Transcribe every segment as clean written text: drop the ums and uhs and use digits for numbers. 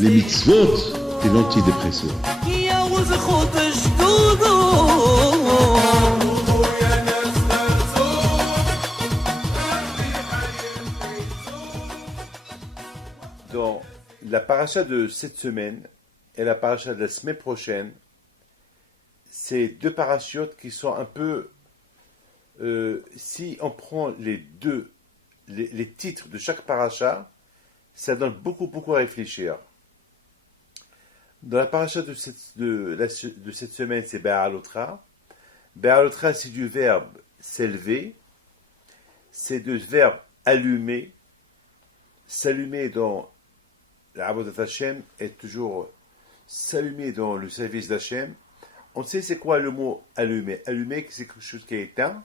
les mitzvot et l'antidépresseur. Dans la paracha de cette semaine et la paracha de la semaine prochaine, c'est deux parachiotes qui sont un peu... si on prend les titres de chaque paracha, ça donne beaucoup à réfléchir. Dans la paracha de cette semaine, c'est Be'alotra. Be'alotra, c'est du verbe s'élever. C'est du verbe allumer. S'allumer dans l'Avodat Hashem est toujours s'allumer dans le service d'Hashem. On sait c'est quoi le mot allumer. Allumer, c'est quelque chose qui est éteint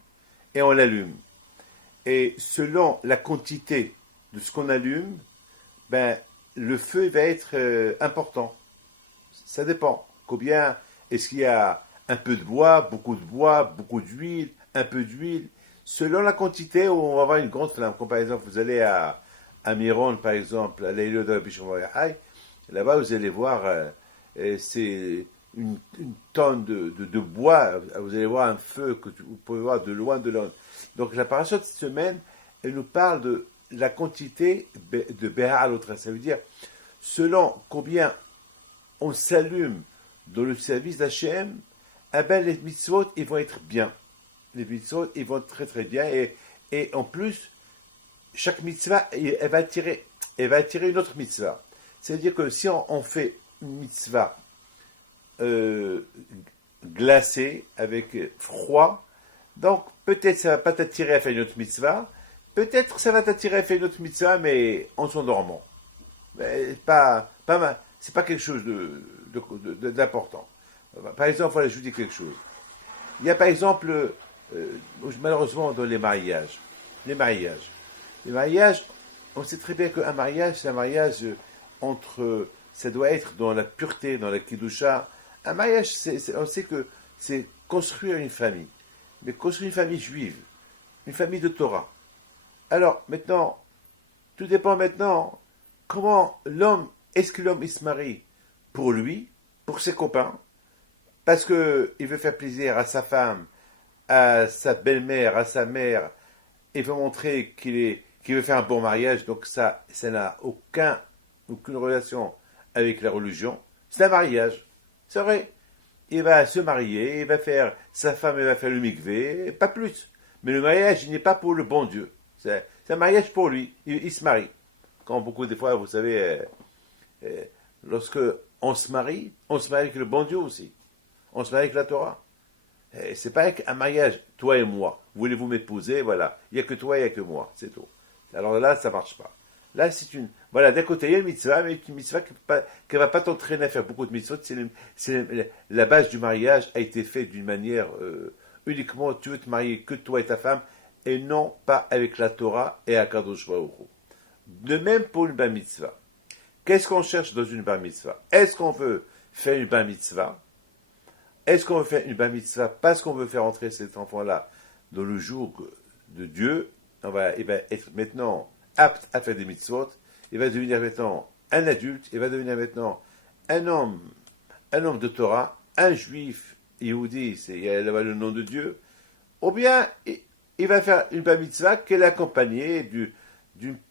et on l'allume. Et selon la quantité de ce qu'on allume, le feu va être important. Ça dépend. Combien est-ce qu'il y a un peu de bois, beaucoup d'huile, un peu d'huile. Selon la quantité, on va avoir une grande flamme. Comme par exemple, vous allez à Miron, par exemple, à l'Aïlo de la là-bas, vous allez voir, c'est une tonne de bois. Vous allez voir un feu que vous pouvez voir de loin. Donc la paracha de cette semaine, elle nous parle de la quantité de Be'alotra. Ça veut dire, selon combien on s'allume dans le service d'Hachem, les mitzvot, ils vont être bien. Les mitzvot, ils vont être très bien. Et en plus, chaque mitzvah, elle va attirer une autre mitzvah. C'est-à-dire que si on fait une mitzvah glacée, avec froid, donc peut-être ça ne va pas t'attirer à faire une autre mitzvah, peut-être ça va t'attirer à faire une autre mitzvah, mais en s'endormant. Mais c'est pas quelque chose d'important. Par exemple, voilà, je vous dis quelque chose. Il y a par exemple, malheureusement, dans les mariages, on sait très bien qu'un mariage, c'est un mariage ça doit être dans la pureté, dans la kidusha. Un mariage, on sait que c'est construire une famille, mais construire une famille juive, une famille de Torah. Alors, maintenant, tout dépend maintenant comment est-ce que l'homme il se marie pour lui, pour ses copains, parce qu'il veut faire plaisir à sa femme, à sa belle-mère, à sa mère, et veut montrer qu'il veut faire un bon mariage, donc ça n'a aucune relation avec la religion. C'est un mariage, c'est vrai. Il va se marier, sa femme elle va faire le mikvé, pas plus. Mais le mariage, il n'est pas pour le bon Dieu. C'est un mariage pour lui. Il se marie. Quand beaucoup des fois, vous savez, lorsque on se marie avec le bon Dieu aussi. On se marie avec la Torah. C'est pas avec un mariage, toi et moi. Voulez-vous m'épouser? Voilà. Il n'y a que toi et il n'y a que moi. C'est tout. Alors là, ça ne marche pas. Là, voilà, d'un côté, il y a une mitzvah, mais une mitzvah qui ne va pas t'entraîner à faire beaucoup de mitzvot. La base du mariage a été faite d'une manière uniquement, tu veux te marier que toi et ta femme, et non pas avec la Torah et Akadosh Baruch Hu. De même pour une bar mitzvah. Qu'est-ce qu'on cherche dans une bar mitzvah? Est-ce qu'on veut faire une bar mitzvah? Est-ce qu'on veut faire une bar mitzvah parce qu'on veut faire entrer cet enfant-là dans le jour de Dieu? Il va être maintenant apte à faire des mitzvot. Il va devenir maintenant un adulte. Il va devenir maintenant un homme de Torah, un juif, Yehudi, il a le nom de Dieu. Ou bien, il va faire une bar mitzvah qui est accompagnée d'une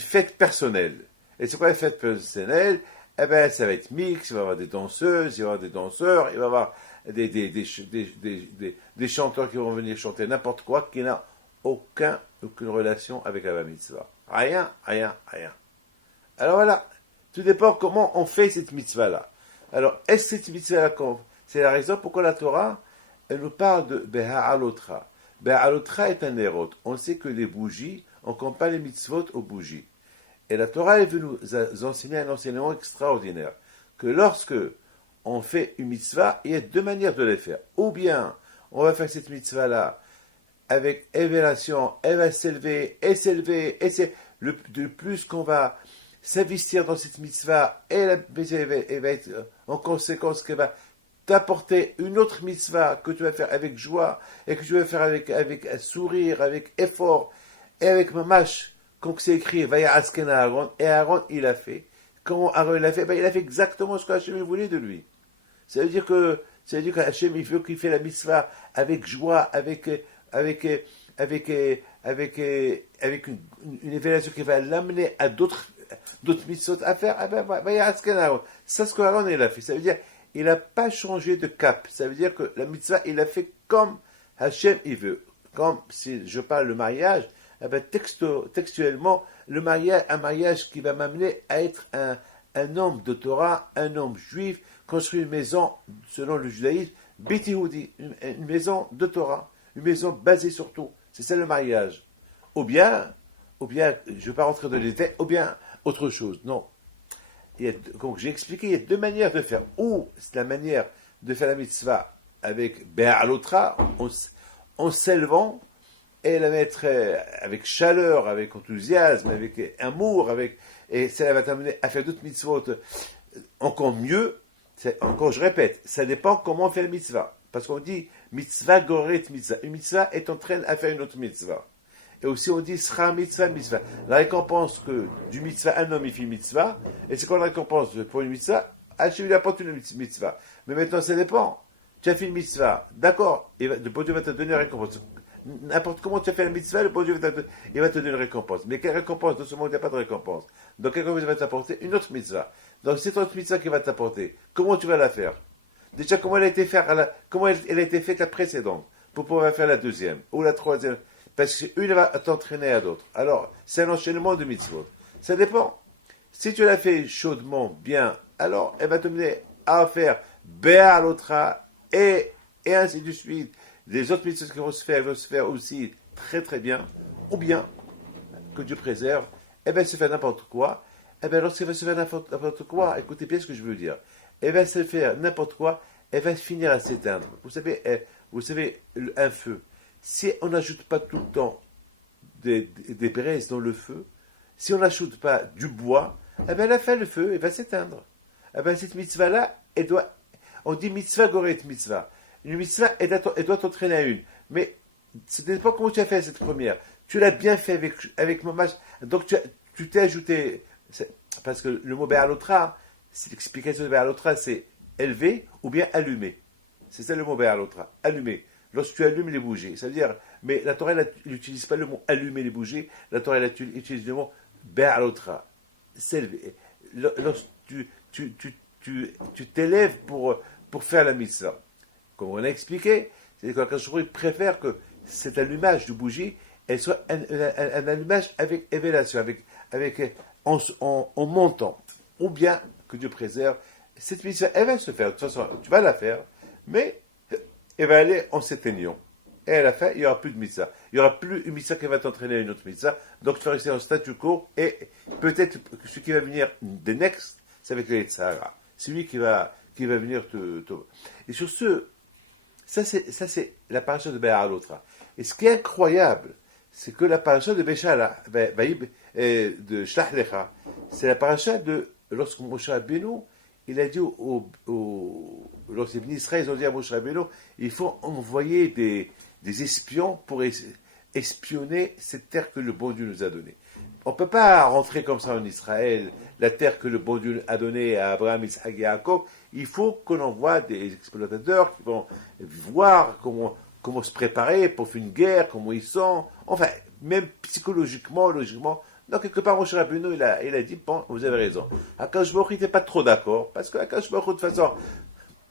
fête personnelle. Et c'est quoi la fête personnelle? Ça va être mix, il va y avoir des danseuses, il va y avoir des danseurs, il va y avoir des chanteurs qui vont venir chanter n'importe quoi, qui n'a aucune relation avec la bar mitzvah. Rien. Alors voilà, tout dépend comment on fait cette mitzvah-là. Alors, est-ce que cette mitzvah-là, c'est la raison pourquoi la Torah, elle nous parle de Be'alotra. Be'alotra est un érot. On sait que les bougies, on compare les mitzvot aux bougies. Et la Torah, elle veut nous enseigner un enseignement extraordinaire. Que lorsque on fait une mitzvah, il y a deux manières de les faire. Ou bien, on va faire cette mitzvah-là avec élévation, elle va s'élever, et le plus qu'on va s'investir dans cette mitzvah, elle va être en conséquence qu'elle va t'apporter une autre mitzvah que tu vas faire avec joie, et que tu vas faire avec un sourire, avec effort, Et avec Mamash, quand c'est écrit, Vaya Asken Aaron, et Aaron, il a fait. Comment Aaron il a fait? Il a fait exactement ce qu'Hachem voulait de lui. Ça veut dire qu'Hachem, il veut qu'il fait la mitzvah avec joie, avec, avec une évaluation qui va l'amener à d'autres mitzvot à faire. Ah ben, Vaya Asken Aaron. Ça, ce qu'Aaron, il a fait. Ça veut dire, il n'a pas changé de cap. Ça veut dire que la mitzvah, il a fait comme Hachem, il veut. Comme si je parle le mariage, eh ben, textuellement, un mariage qui va m'amener à être un homme de Torah, un homme juif, construire une maison, selon le judaïsme, Bitihoudi, une maison de Torah, une maison basée sur tout. C'est ça le mariage. Ou bien, je ne vais pas rentrer dans les détails, ou bien autre chose. Non. Comme j'ai expliqué, il y a deux manières de faire. Ou c'est la manière de faire la mitzvah avec Be'alotra, en s'élevant, et la mettre avec chaleur, avec enthousiasme, avec amour, et ça va t'amener à faire d'autres mitzvot encore mieux. Encore, je répète, ça dépend comment on fait la mitzvah. Parce qu'on dit mitzvah goret mitzvah. Une mitzvah est en train à faire une autre mitzvah. Et aussi on dit sra mitzvah mitzvah. La récompense que du mitzvah, un homme il fait une mitzvah, et c'est quoi la récompense pour une mitzvah? Hachem lui apporte une mitzvah. Mais maintenant ça dépend. Tu as fait une mitzvah, d'accord, le bon Dieu va te donner une récompense. N'importe comment tu as fait la mitzvah, le bon Dieu va te donner une récompense. Mais quelle récompense? Dans ce monde, il n'y a pas de récompense. Donc, quelque chose va t'apporter une autre mitzvah. Donc, c'est une autre mitzvah qui va t'apporter. Comment tu vas la faire? Déjà, comment elle a été faite la précédente, pour pouvoir faire la deuxième, ou la troisième. Parce qu'une va t'entraîner à d'autres. Alors, c'est un enchaînement de mitzvot. Ça dépend. Si tu l'as fait chaudement, bien, alors, elle va te mener à faire Béa l'autra, et ainsi de suite. Les autres mitzvot qui vont se faire aussi très très bien, ou bien, que Dieu préserve, eh bien, se faire n'importe quoi. Eh bien, lorsqu'elle va se faire n'importe quoi, écoutez bien ce que je veux dire, elle va se faire n'importe quoi, elle va finir à s'éteindre. Vous savez, un feu, si on n'ajoute pas tout le temps des braises dans le feu, si on n'ajoute pas du bois, eh bien, à la fin, le feu, il va s'éteindre. Eh bien, cette mitzvah-là, on dit mitzvah goret mitzvah. Une mitzvah, elle doit t'entraîner à une. Mais ce n'est pas comment tu as fait cette première. Tu l'as bien fait avec Mamash. Donc tu t'es ajouté. Parce que le mot Be'alotra, l'explication de Be'alotra, c'est élever ou bien allumer. C'est ça le mot Be'alotra. Allumer. Lorsque tu allumes les bougies. Ça veut dire. Mais la Torah, elle n'utilise pas le mot allumer les bougies. La Torah, elle utilise le mot Be'alotra. S'élever. Lorsque tu t'élèves pour faire la mitzvah. Comme on a expliqué, c'est que quand préfère que cet allumage de bougie, elle soit un allumage avec élévation, en montant. Ou bien, que Dieu préserve, cette mitzvah, elle va se faire. De toute façon, tu vas la faire, mais elle va aller en s'éteignant. Et à la fin, il n'y aura plus de mitzvah. Il n'y aura plus une mitzvah qui va t'entraîner à une autre mitzvah. Donc tu vas rester en statu quo, et peut-être ce qui va venir de next, c'est avec le Sahara. C'est lui qui va venir te. Et sur ce, ça c'est la paracha de Be'alotra. Et ce qui est incroyable, c'est que la paracha de Béchala, de Shlach Lecha, c'est la paracha de lorsque Moshe Rabbeinu, il a dit lorsque les bénis Israël, ils ont dit à Moshe Rabbeinu, il faut envoyer des espions pour espionner cette terre que le bon Dieu nous a donnée. On ne peut pas rentrer comme ça en Israël, la terre que le bon Dieu a donnée à Abraham, Isaac et Jacob. Il faut qu'on envoie des exploitateurs qui vont voir comment se préparer pour faire une guerre, comment ils sont. Enfin, même psychologiquement, logiquement. Donc, quelque part, Moshe Rabbeinu, il a dit, bon, vous avez raison. Akadosh Baruch Hu n'était pas trop d'accord, parce que Akadosh Baruch Hu, de toute façon,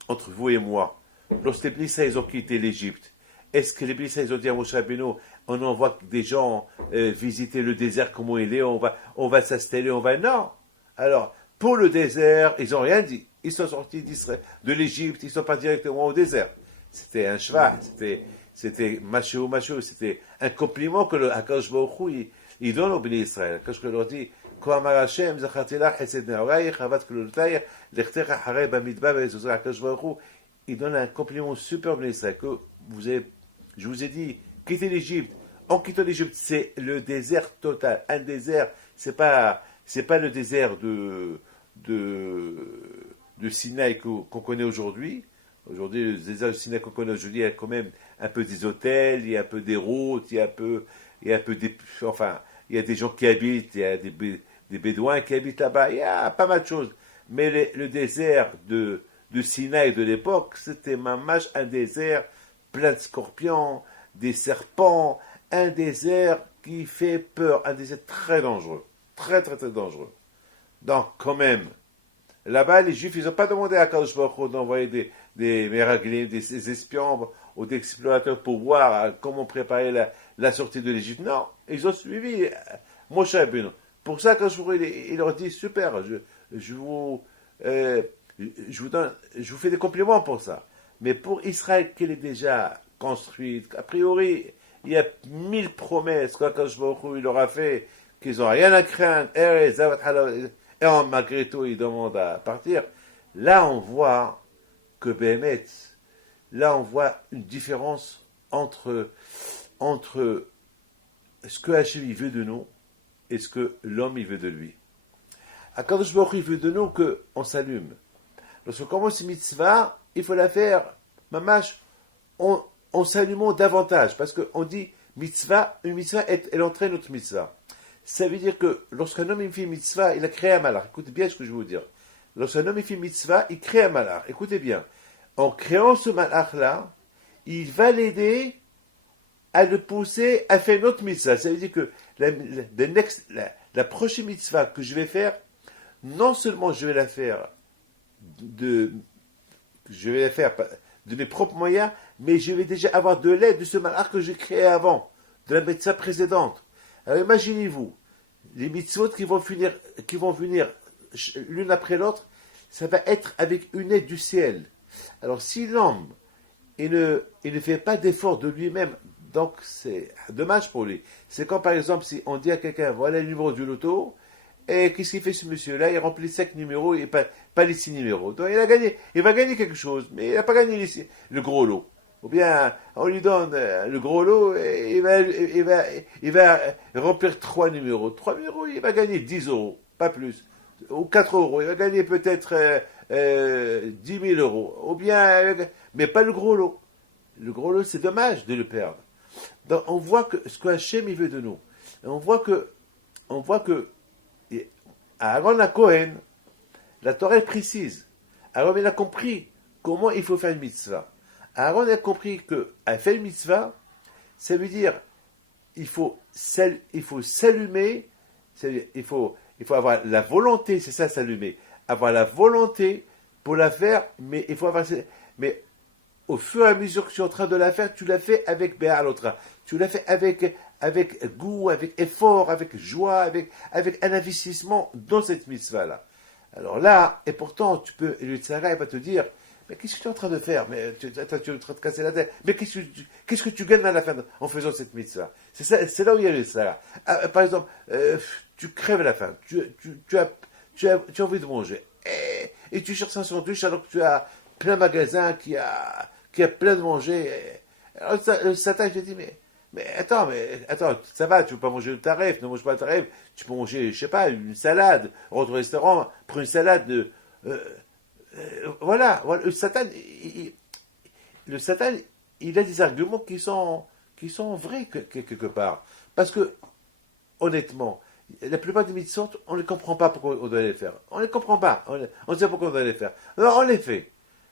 entre vous et moi, lorsque les Bénis ils ont quitté l'Égypte, est-ce que les Bénis ils ont dit à Moshe Rabbeinu, on envoie des gens visiter le désert, comment il est, on va s'installer, Non. Alors, pour le désert, ils n'ont rien dit. Ils sont sortis de l'Égypte, ils ne sont pas directement au désert. C'était un cheval, c'était machou, c'était un compliment que le Akadosh Baruch Hu, il donne aux bénis Israël. Akadosh Baruch Hu leur dit, il donne un compliment super bénis Israël, que je vous ai dit, quittez l'Égypte. En quittant l'Égypte, c'est le désert total. Un désert, c'est pas le désert de Sinaï qu'on connaît aujourd'hui. Aujourd'hui, le désert du Sinaï qu'on connaît aujourd'hui, il y a quand même un peu des hôtels, il y a un peu des routes, il y a un peu des, enfin, il y a des gens qui habitent, il y a des Bédouins qui habitent là-bas, il y a pas mal de choses. Mais le désert de Sinaï de l'époque, c'était mamash un désert plein de scorpions, des serpents, un désert qui fait peur, un désert très dangereux, très très très dangereux. Donc quand même, là-bas, les Juifs, ils n'ont pas demandé à Kadosh Baruch Hu d'envoyer des miraglim, des espions ou des explorateurs pour voir comment préparer la sortie de l'Égypte. Non, ils ont suivi Moshe Rabbeinu. Pour ça, Kadosh Baruch Hu, il leur dit, super, je vous, euh, je vous fais des compliments pour ça. Mais pour Israël, qu'elle est déjà construite, a priori, il y a 1000 promesses qu'Akadosh Baruch Hu, il leur a fait, qu'ils n'ont rien à craindre, et malgré tout, ils demandent à partir. Là, on voit que Béhémet, là, on voit une différence entre ce que Hachem il veut de nous et ce que l'homme il veut de lui. Akadosh Baruch Hu, il veut de nous qu'on s'allume. Lorsqu'on commence une mitzvah, il faut la faire, mamash, en s'allumant davantage. Parce qu'on dit mitzvah, une mitzvah, elle entraîne notre mitzvah. Ça veut dire que lorsqu'un homme il fait une mitzvah, il a créé un malach. Écoutez bien ce que je vais vous dire. Lorsqu'un homme il fait une mitzvah, il crée un malach. Écoutez bien. En créant ce malach-là, il va l'aider à le pousser à faire une autre mitzvah. Ça veut dire que la prochaine mitzvah que je vais faire, non seulement je vais la faire de mes propres moyens, mais je vais déjà avoir de l'aide de ce malach que j'ai créé avant, de la mitzvah précédente. Alors imaginez-vous, les mitzvot qui vont venir l'une après l'autre, ça va être avec une aide du ciel. Alors si l'homme, il ne fait pas d'effort de lui-même, donc c'est dommage pour lui. C'est comme par exemple si on dit à quelqu'un, voilà le numéro du loto, et qu'est-ce qu'il fait ce monsieur-là? Il remplit 5 numéros et pas les 6 numéros. Donc il va gagner quelque chose, mais il n'a pas gagné le gros lot. Ou bien on lui donne le gros lot et il va remplir 3 numéros. 3 numéros, il va gagner 10 euros, pas plus. Ou 4 euros, il va gagner peut-être 10 000 euros. Ou bien, mais pas le gros lot. Le gros lot, c'est dommage de le perdre. Donc on voit que ce que Hachem il veut de nous. Et on voit que à Aaron à Cohen, la Torah est précise. Aaron il a compris comment il faut faire une mitzvah. Aaron a compris qu'à faire une mitzvah, ça veut dire il faut s'allumer, il faut avoir la volonté, c'est ça s'allumer, avoir la volonté pour la faire, mais il faut avoir, mais au fur et à mesure que tu es en train de la faire, tu la fais avec Béalotra, tu la fais avec goût, avec effort, avec joie, avec un investissement dans cette mitzvah-là. Alors là, et pourtant, le tzara, il va te dire, mais qu'est-ce que tu es en train de faire? Mais tu es en train de te casser la tête. Mais qu'est-ce que tu gagnes à la fin en faisant cette mitzvah? C'est là où il y a le tzara. Par exemple, tu crèves à la faim, tu as envie de manger, et tu cherches un sandwich alors que tu as plein de magasins qui a plein de manger. Alors le Satan, je te dis, mais attends, ça va, tu ne veux pas manger le tarif, ne mange pas le tarif, tu peux manger, je sais pas, une salade, rentre au restaurant, prends une salade voilà, le Satan, il a des arguments qui sont vrais quelque part. Parce que, honnêtement, la plupart des mitzvot, on ne comprend pas pourquoi on doit les faire. On ne les comprend pas. On sait pourquoi on doit les faire. Alors on les fait.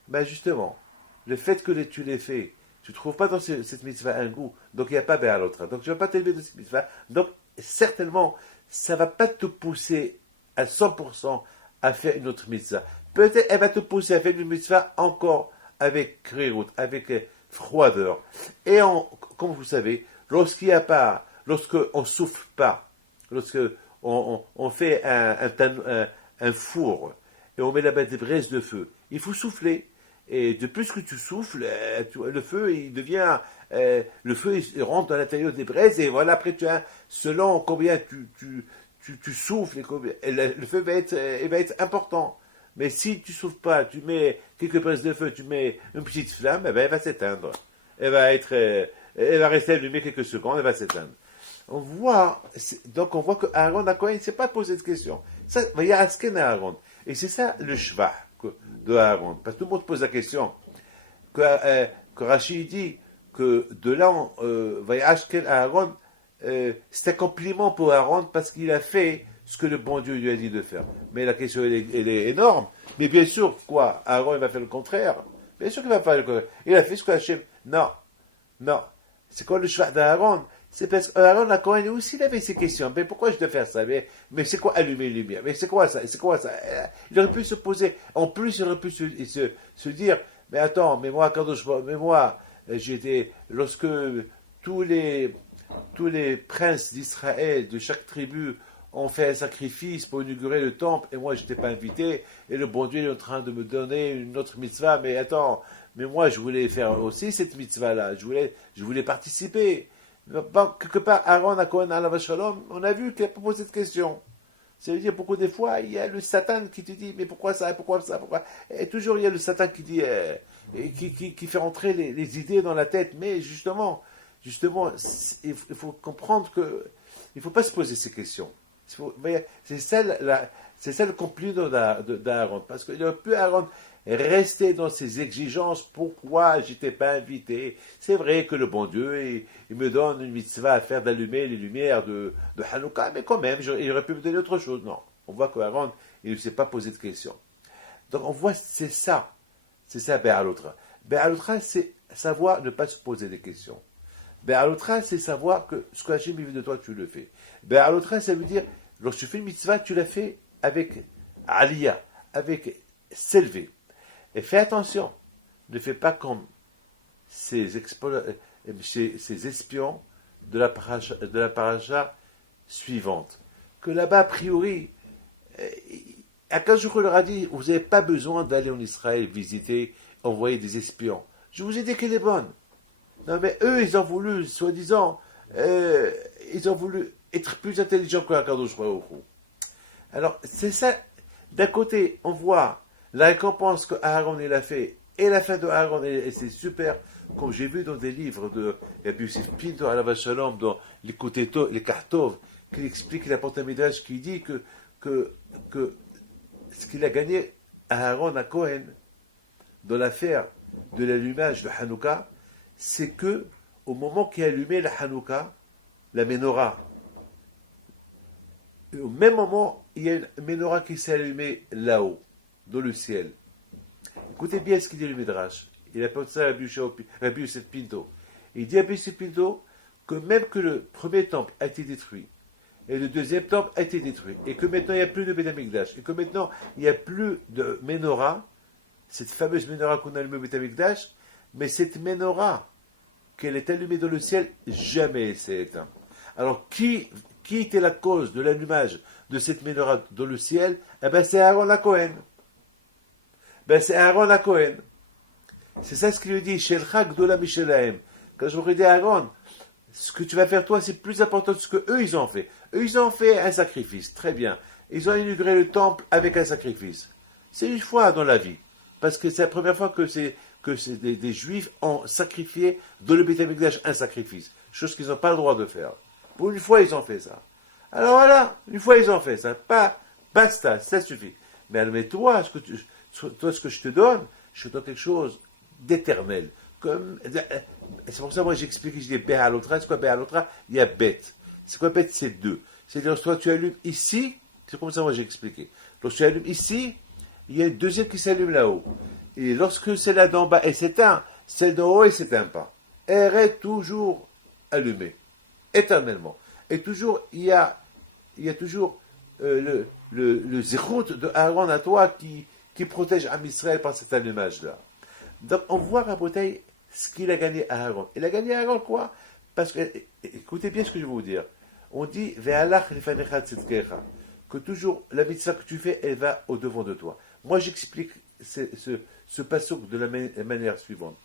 Ben justement, le fait que tu les fais, tu ne trouves pas dans cette mitzvah un goût, donc il n'y a pas à l'autre. Donc tu ne vas pas t'élever de cette mitzvah. Donc certainement, ça ne va pas te pousser à 100% à faire une autre mitzvah. Peut-être elle va te pousser à faire une mitzvah encore avec krirout, avec froideur. Et comme vous savez, lorsqu'on ne souffle pas, lorsqu'on fait un four et on met là-bas des braises de feu, il faut souffler. Et de plus que tu souffles, le feu, il rentre dans l'intérieur des braises, et voilà, après, selon combien tu souffles, le feu va être important. Mais si tu ne souffles pas, tu mets quelques braises de feu, tu mets une petite flamme, elle va s'éteindre. Elle va rester allumée quelques secondes, elle va s'éteindre. Donc on voit que Aaron à Cohen ne s'est pas posé de question. Ça, il y a Asken à Aaron. Et c'est ça le shvach de Aaron. Parce que tout le monde pose la question. que Rachid dit que de là, Vayashkel Aaron, c'est un compliment pour Aaron parce qu'il a fait ce que le bon Dieu lui a dit de faire. Mais la question, elle est énorme. Mais bien sûr, quoi, Aaron il va faire le contraire. Bien sûr qu'il va faire le contraire. Il a fait ce que Hachem. Non, non. C'est quoi le choix d'Aaron? C'est parce qu'Aaron, la Cohen aussi, il avait ces questions. Mais pourquoi je dois faire ça? Mais c'est quoi allumer les lumières? Mais c'est quoi ça? C'est quoi ça? Il aurait pu se poser. En plus, il aurait pu se dire, mais attends, mais moi, lorsque tous les princes d'Israël, de chaque tribu, ont fait un sacrifice pour inaugurer le temple, et moi, je n'étais pas invité, et le bon Dieu est en train de me donner une autre mitzvah, mais attends, mais moi, je voulais faire aussi cette mitzvah-là, je voulais participer. Quelque part, Aaron a Cohen alav shalom, on a vu qu'il a posé cette question. Ça veut dire, beaucoup des fois, il y a le Satan qui te dit, mais pourquoi ça, pourquoi ça, pourquoi? Et toujours, il y a le Satan qui dit, qui fait rentrer les idées dans la tête, mais justement, il faut comprendre que il ne faut pas se poser ces questions. C'est ça le compliment d'Aaron, parce qu'il aurait pu Aaron rester dans ses exigences. Pourquoi j'étais pas invité? C'est vrai que le bon Dieu, il me donne une mitzvah à faire d'allumer les lumières de Hanouka, mais quand même, il aurait pu me donner autre chose. Non, on voit qu'Aaron, il ne s'est pas posé de questions. Donc on voit, c'est ça Be'alotra. Be'alotra, c'est savoir ne pas se poser des questions. Be'alotra, c'est savoir que ce que Hachem veut de toi, tu le fais. Be'alotra, ça veut dire, lorsque tu fais une mitzvah, tu la fais avec aliyah, avec s'élever. Et fais attention, ne fais pas comme ces espions de la paracha suivante. Que là-bas, a priori, Akadosh Baruch Hu leur a dit, vous n'avez pas besoin d'aller en Israël visiter, envoyer des espions. Je vous ai dit qu'elle est bonne. Non, mais eux, ils ont voulu, soi-disant, ils ont voulu être plus intelligents que Akadosh Baruch Hu. Alors, c'est ça. D'un côté, on voit la récompense que Aaron il a fait, et la fin de Aaron, et c'est super, comme j'ai vu dans des livres de Rabbi Yosef Pinto alav shalom, dans les Kartov, qui explique la porte Midrash, qui dit que ce qu'il a gagné Aaron à Cohen dans l'affaire de l'allumage de Hanouka, c'est que au moment qu'il a allumé la Hanouka, la menorah, au même moment, il y a une menorah qui s'est allumée là-haut, dans le ciel. Écoutez bien ce qu'il dit le Midrash. Il appelle ça Rabbi Yosef Pinto. Il dit à Rabbi Yosef Pinto que même que le premier temple a été détruit, et le deuxième temple a été détruit, et que maintenant il n'y a plus de Beth Amikdash, et que maintenant il n'y a plus de menorah, cette fameuse menorah qu'on a allumée au Beth Amikdash, mais cette menorah, qu'elle est allumée dans le ciel, jamais elle s'est éteinte. Alors qui était la cause de l'allumage de cette menorah dans le ciel? Eh bien c'est Aaron à Cohen. C'est Aaron à Cohen. C'est ça ce qu'il lui dit. Shelcha gdola mishelahem. Quand je vous dis Aaron, ce que tu vas faire toi, c'est plus important que ce que eux ils ont fait. Eux ils ont fait un sacrifice. Très bien. Ils ont inauguré le temple avec un sacrifice. C'est une fois dans la vie. Parce que c'est la première fois que des Juifs ont sacrifié dans le Beth Amikdash un sacrifice. Chose qu'ils n'ont pas le droit de faire. Pour une fois, ils ont fait ça. Alors voilà, une fois, ils ont fait ça. Pas, basta, ça suffit. Mais toi, ce que je te donne quelque chose d'éternel. C'est pour ça que moi j'explique, je dis Be'alotra. C'est quoi Be'alotra? Il y a bête. C'est quoi bête? C'est deux. C'est-à-dire, toi tu allumes ici, c'est comme ça que moi j'ai expliqué. Lorsque tu allumes ici, il y a une deuxième qui s'allume là-haut. Et lorsque celle-là d'en bas elle s'éteint, celle d'en haut elle ne s'éteint pas. Elle est toujours allumée, éternellement. Et toujours, il y a toujours le zérout de Aaron à toi qui protège Am Israël par cet allumage-là. Donc on voit à Rabotai ce qu'il a gagné à Aaron. Il a gagné à Aaron quoi? Parce que, écoutez bien ce que je vais vous dire. On dit Ve'alach lefanecha tzedkecha, que toujours la mitzvah que tu fais, elle va au devant de toi. Moi j'explique ce passouk de la manière suivante.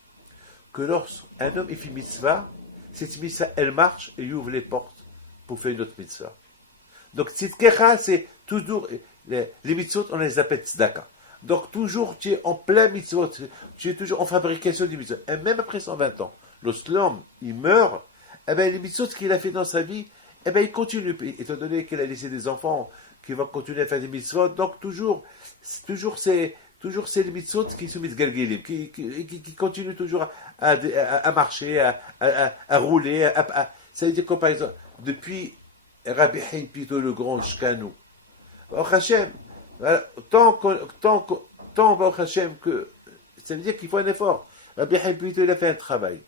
Que lorsqu'un homme il fait mitzvah, cette mitzvah elle marche et il ouvre les portes pour faire une autre mitzvah. Donc tzedkecha c'est toujours, les mitzvot on les appelle tzedaka. Donc toujours tu es en plein mitzvot, tu es toujours en fabrication des mitzvot. Et même après 120 ans, lorsque l'homme il meurt, eh bien, les mitzvot qu'il a fait dans sa vie, eh bien, il continue, étant donné qu'il a laissé des enfants qui vont continuer à faire des mitzvot. Donc toujours toujours c'est les mitzvot qui sont mitgalgelim, qui continuent toujours à marcher, à rouler. Ça veut dire quoi, par exemple, depuis Rabbi Haïm Pito le Grand jusqu'à nous, Baruch Hashem, voilà, tant Baruch Hashem que ça veut dire qu'il faut un effort. Rabbi Haïm Pito, il a fait un travail.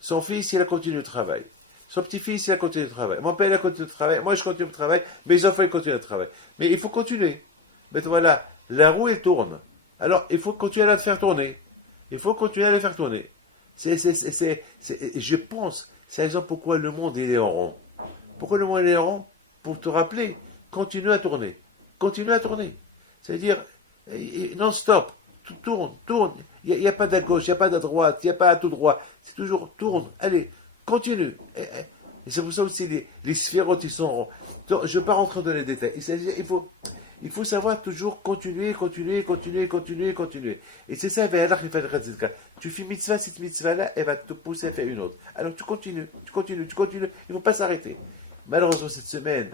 Son fils, il a continué le travail. Son petit-fils, il a continué le travail. Mon père, il a continué le travail. Moi, je continue le travail. Mes enfants, ils continuent le travail. Mais il faut continuer. Mais voilà, la roue, elle tourne. Alors, il faut continuer à la faire tourner. Il faut continuer à la faire tourner. Je pense, c'est l'exemple pourquoi le monde, il est en rond. Pourquoi le monde, il est en rond? Pour te rappeler, continue à tourner. Continue à tourner. C'est-à-dire, non-stop. Tourne, tourne. Il n'y a pas d'à gauche, il n'y a pas d'à droite, il n'y a pas à tout droit. C'est toujours tourne. Allez, continue. Et c'est pour ça aussi les sphérotes, ils sont. Je ne vais pas rentrer dans les détails. Il faut savoir toujours continuer. Et c'est ça, tu fais mitzvah, cette mitzvah-là, elle va te pousser à faire une autre. Alors tu continues. Il ne faut pas s'arrêter. Malheureusement, cette semaine,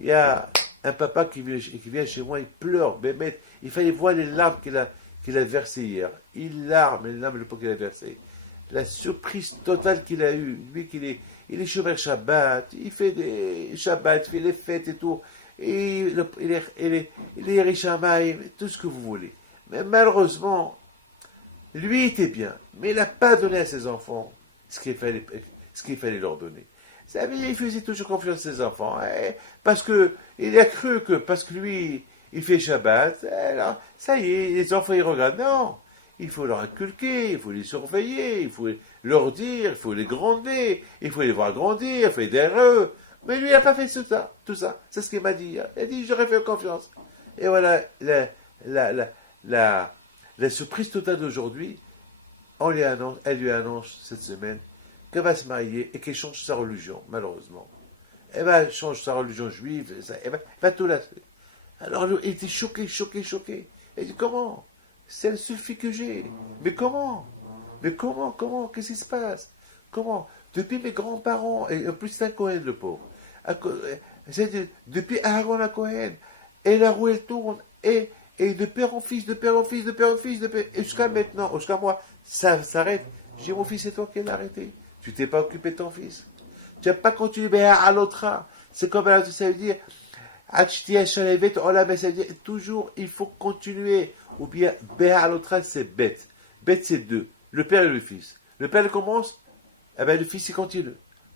il y a un papa qui vient chez moi, il pleure, Bémet. Il fallait voir les larmes qu'il a versées hier. Les larmes qu'il a versées. La surprise totale qu'il a eue. Lui, il est Shomer Shabbat, il fait des Shabbat, il fait les fêtes et tout. Et il est Yerushalayim, tout ce que vous voulez. Mais malheureusement, lui était bien, mais il n'a pas donné à ses enfants ce qu'il fallait leur donner. Ça veut dire, il faisait toujours confiance à ses enfants, parce que il a cru que, parce que lui, il fait Shabbat, alors, ça y est, les enfants, ils regardent. Non, il faut leur inculquer, il faut les surveiller, il faut leur dire, il faut les gronder, il faut les voir grandir, il faut aider eux. Mais lui, il n'a pas fait tout ça. C'est ce qu'il m'a dit. Il a dit, j'aurais fait confiance. Et voilà, la surprise totale d'aujourd'hui, elle lui annonce cette semaine qu'elle va se marier et qu'elle change sa religion, malheureusement. Elle va changer sa religion juive, elle va tout lasser. Alors, il était choqué. Il dit, comment? C'est le seul fille que j'ai. Mais comment? Qu'est-ce qui se passe? Comment? Depuis mes grands-parents, et en plus c'est un Cohen le pauvre, depuis Aaron à Cohen, et la roue elle tourne, et de père en fils, et jusqu'à maintenant, jusqu'à moi, ça s'arrête. Je dis, mon fils, c'est toi qui l'as arrêté. Tu t'es pas occupé de ton fils. Tu n'as pas continué à l'autre. C'est comme ça veut dire, ça veut dire toujours, il faut continuer. Ou bien, à l'autre, c'est bête. Bête, c'est deux. Le père et le fils. Le père commence, eh bien, le fils, il continue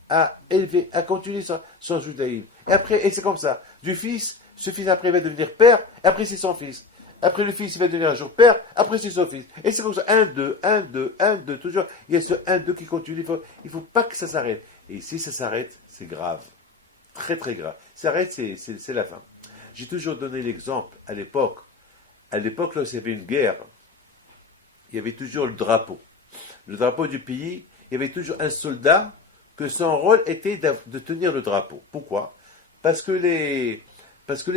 à élever, à continuer son judaïsme. Et après, et c'est comme ça. Du fils, ce fils après va devenir père, et après c'est son fils. Après le fils, il va devenir un jour père, après c'est son fils. Et c'est comme ça, 1, 2, toujours. Il y a ce 1, 2 qui continue. Il ne faut pas que ça s'arrête. Et si ça s'arrête, c'est grave. Très, très grave. Ça s'arrête, c'est la fin. J'ai toujours donné l'exemple à l'époque. À l'époque, là où il y avait une guerre, il y avait toujours le drapeau. Le drapeau du pays, il y avait toujours un soldat que son rôle était de tenir le drapeau. Pourquoi? Parce que les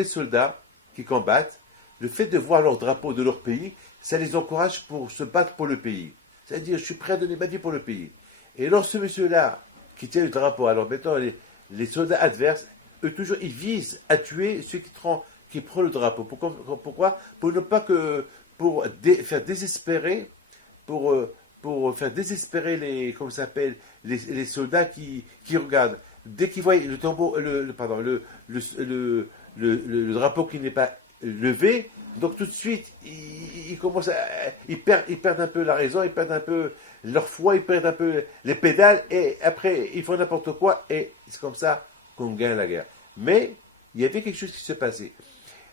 soldats qui combattent, le fait de voir leur drapeau de leur pays, ça les encourage pour se battre pour le pays. C'est-à-dire, je suis prêt à donner ma vie pour le pays. Et alors, ce monsieur-là, qui tient le drapeau, alors maintenant, les soldats adverses, eux, toujours, ils visent à tuer ceux qui prennent le drapeau. Pourquoi? Pour ne pas que... faire désespérer, pour faire désespérer les soldats qui regardent. Dès qu'ils voient le tombeau, le drapeau qui n'est pas levé, donc tout de suite, ils perdent un peu la raison, ils perdent un peu leur foi, ils perdent un peu les pédales, et après, ils font n'importe quoi, et c'est comme ça qu'on gagne la guerre. Mais, il y avait quelque chose qui se passait.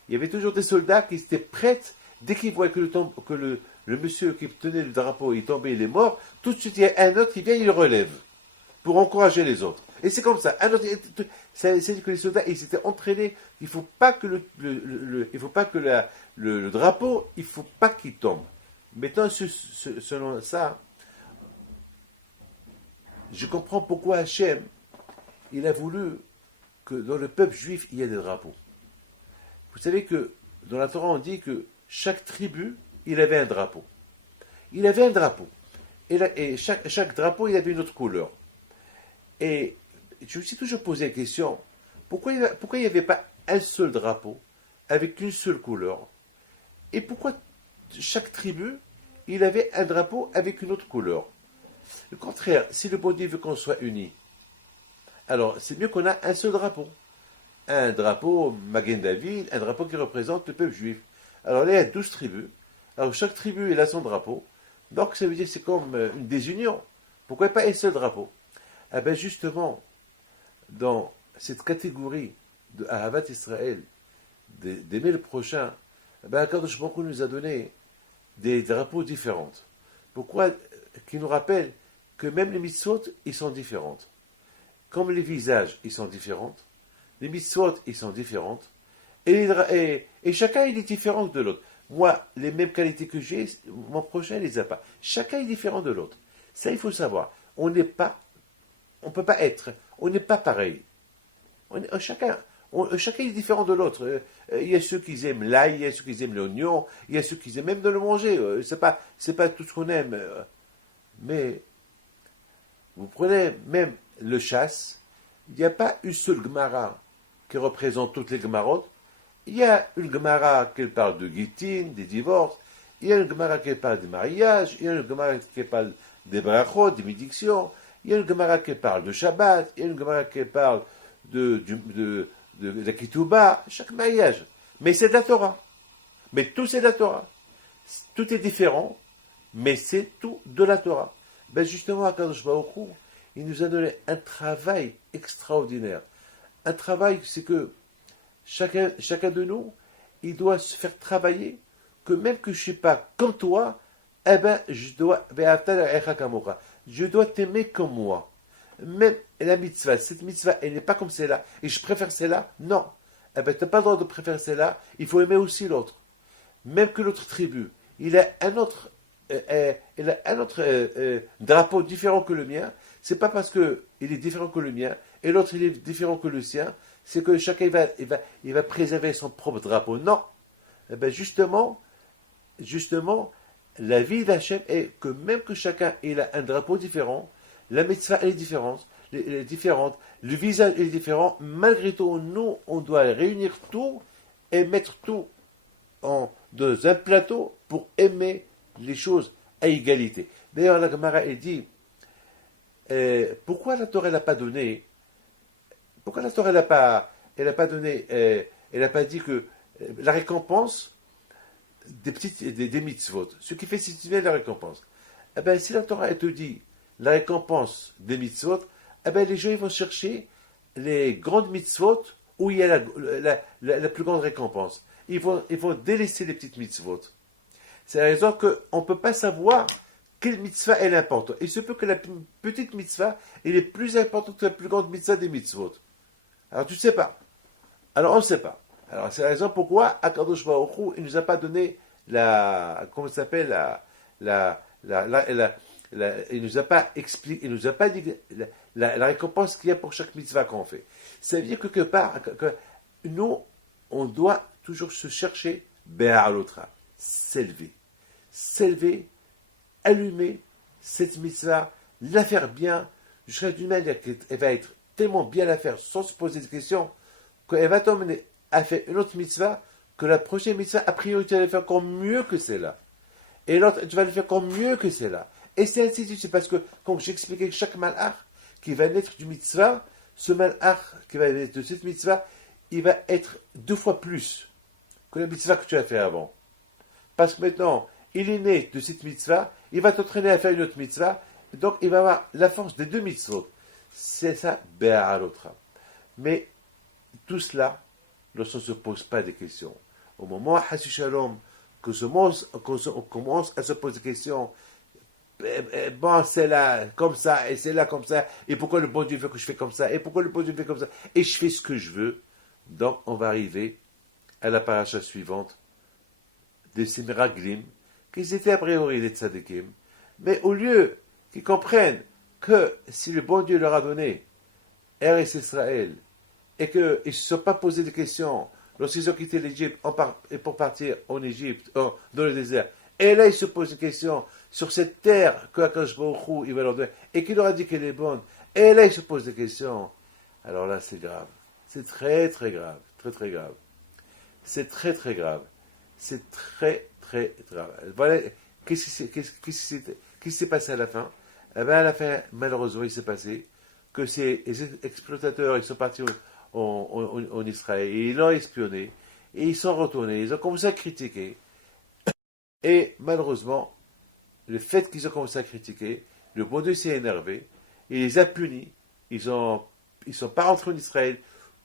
Il y avait toujours des soldats qui étaient prêts, dès qu'ils voient que le monsieur qui tenait le drapeau est tombé, il est mort, tout de suite, il y a un autre qui vient, il le relève, pour encourager les autres. Et c'est comme ça. C'est-à-dire que les soldats, ils s'étaient entraînés. Il ne faut pas que le drapeau, il ne faut pas qu'il tombe. Maintenant, selon ça, je comprends pourquoi Hachem, il a voulu que dans le peuple juif, il y ait des drapeaux. Vous savez que dans la Torah, on dit que chaque tribu, il avait un drapeau. Il avait un drapeau. Et chaque drapeau, il avait une autre couleur. Et je me suis toujours posé la question, pourquoi il n'y avait pas un seul drapeau avec une seule couleur? Et pourquoi chaque tribu, il avait un drapeau avec une autre couleur. Le contraire, si le bon Dieu veut qu'on soit unis, alors c'est mieux qu'on a un seul drapeau. Un drapeau Magen David, un drapeau qui représente le peuple juif. Alors là, il y a 12 tribus. Alors chaque tribu, il a son drapeau. Donc ça veut dire que c'est comme une désunion. Pourquoi pas un seul drapeau? Ah ben justement, dans cette catégorie de Ahavat Israël, d'aimer le prochain, ben Akadosh Baruch Hu nous a donné des drapeaux différents. Pourquoi? Qui nous rappelle que même les mitzvot, ils sont différentes. Comme les visages, ils sont différents, les mitzvot, ils sont différentes, et chacun, il est différent de l'autre. Moi, les mêmes qualités que j'ai, mon prochain, il les a pas. Chacun est différent de l'autre. Ça, il faut savoir. On n'est pas, on peut pas être, on n'est pas pareil. Chacun est différent de l'autre. Il y a ceux qui aiment l'ail, il y a ceux qui aiment l'oignon, il y a ceux qui aiment même de le manger. C'est pas tout ce qu'on aime. Mais vous prenez même le chasse, il n'y a pas une seule Gemara qui représente toutes les Gemarotes. Il y a une Gemara qui parle de Gittin, des divorces, il y a une Gemara qui parle des mariages, il y a une Gemara qui parle des brachot, des bénédictions, il y a une Gemara qui parle de Shabbat, il y a une Gemara qui parle de la Ketouba, chaque mariage. Mais c'est de la Torah. Mais tout c'est de la Torah. Tout est différent, mais c'est tout de la Torah. Ben justement, Akadosh Baruch Hu, il nous a donné un travail extraordinaire. Un travail, c'est que chacun de nous, il doit se faire travailler, que même que je ne suis pas comme toi, eh ben, je dois t'aimer comme moi. Même la mitzvah, cette mitzvah, elle n'est pas comme celle-là, et je préfère celle-là, non. Eh ben, tu n'as pas le droit de préférer celle-là, il faut aimer aussi l'autre. Même que l'autre tribu, il a un autre drapeau différent que le mien, c'est pas parce qu'il est différent que le mien, et l'autre il est différent que le sien, c'est que chacun il va préserver son propre drapeau. Non. Eh ben justement, la vie d'Hachem est que même que chacun il a un drapeau différent, la mitzvah elle est différente, le visage est différent, malgré tout, nous, on doit réunir tout et mettre tout dans un plateau pour aimer les choses à égalité. D'ailleurs, la Gemara elle dit pourquoi la Torah n'a pas donné, pourquoi la Torah n'a pas donné, elle n'a pas dit que la récompense des mitzvot, ce qui fait situer la récompense. Eh bien, si la Torah elle te dit la récompense des mitzvot, eh bien, les gens ils vont chercher les grandes mitzvot où il y a la plus grande récompense. Ils vont délaisser les petites mitzvot. C'est la raison qu'on ne peut pas savoir quelle mitzvah est importante. Il se peut que la petite mitzvah elle est plus importante que la plus grande mitzvah des mitzvot. Alors tu ne sais pas. Alors on ne sait pas. Alors c'est la raison pourquoi Akadosh Baruch Hu, il ne nous a pas donné comment ça s'appelle, il nous a pas expliqué, il nous a pas dit la récompense qu'il y a pour chaque mitzvah qu'on fait. Ça veut dire que quelque part, que nous, on doit toujours se chercher, Be'alotra, s'élever, allumer cette mitzvah, la faire bien, jusqu'à d'une manière qu'elle va être tellement bien la faire sans se poser de questions, qu'elle va t'emmener à faire une autre mitzvah, que la prochaine mitzvah, a priori, tu vas la faire encore mieux que celle-là. Et l'autre, tu vas le faire encore mieux que celle-là. Et c'est ainsi de suite. C'est parce que, comme j'expliquais, chaque malach qui va naître du mitzvah, ce malach qui va naître de cette mitzvah, il va être 2 fois plus que la mitzvah que tu as fait avant. Parce que maintenant, il est né de cette mitzvah, il va t'entraîner à faire une autre mitzvah, donc il va avoir la force des 2 mitzvot. C'est ça, Be'alotra. Mais tout cela, lorsqu'on ne se pose pas des questions. Au moment, Hassi Shalom, qu'on commence à se poser des questions, bon, c'est là comme ça, et c'est là comme ça, et pourquoi le bon Dieu veut que je fais comme ça, et pourquoi le bon Dieu fait comme ça, et je fais ce que je veux. Donc, on va arriver à la paracha suivante de ces miraglim, qu'ils étaient a priori des tzadikim, mais au lieu qu'ils comprennent que si le bon Dieu leur a donné Eretz Israël, et qu'ils ne se sont pas posé de questions lorsqu'ils ont quitté l'Égypte pour partir en Égypte, dans le désert, et là ils se posent des questions sur cette terre que Akadosh Baruch Hu, il va leur donner, et qu'il leur a dit qu'elle est bonne, et là ils se posent des questions, alors là c'est grave. C'est très très grave, très très grave. C'est très très grave. C'est très très grave. Voilà, qu'est-ce qui s'est passé à la fin? Eh bien, à la fin, malheureusement, il s'est passé que ces exploitateurs, ils sont partis en Israël, et ils l'ont espionné, et ils sont retournés, ils ont commencé à critiquer, et malheureusement, le fait qu'ils ont commencé à critiquer, le bon Dieu s'est énervé, il les a punis, ils sont pas rentrés en Israël,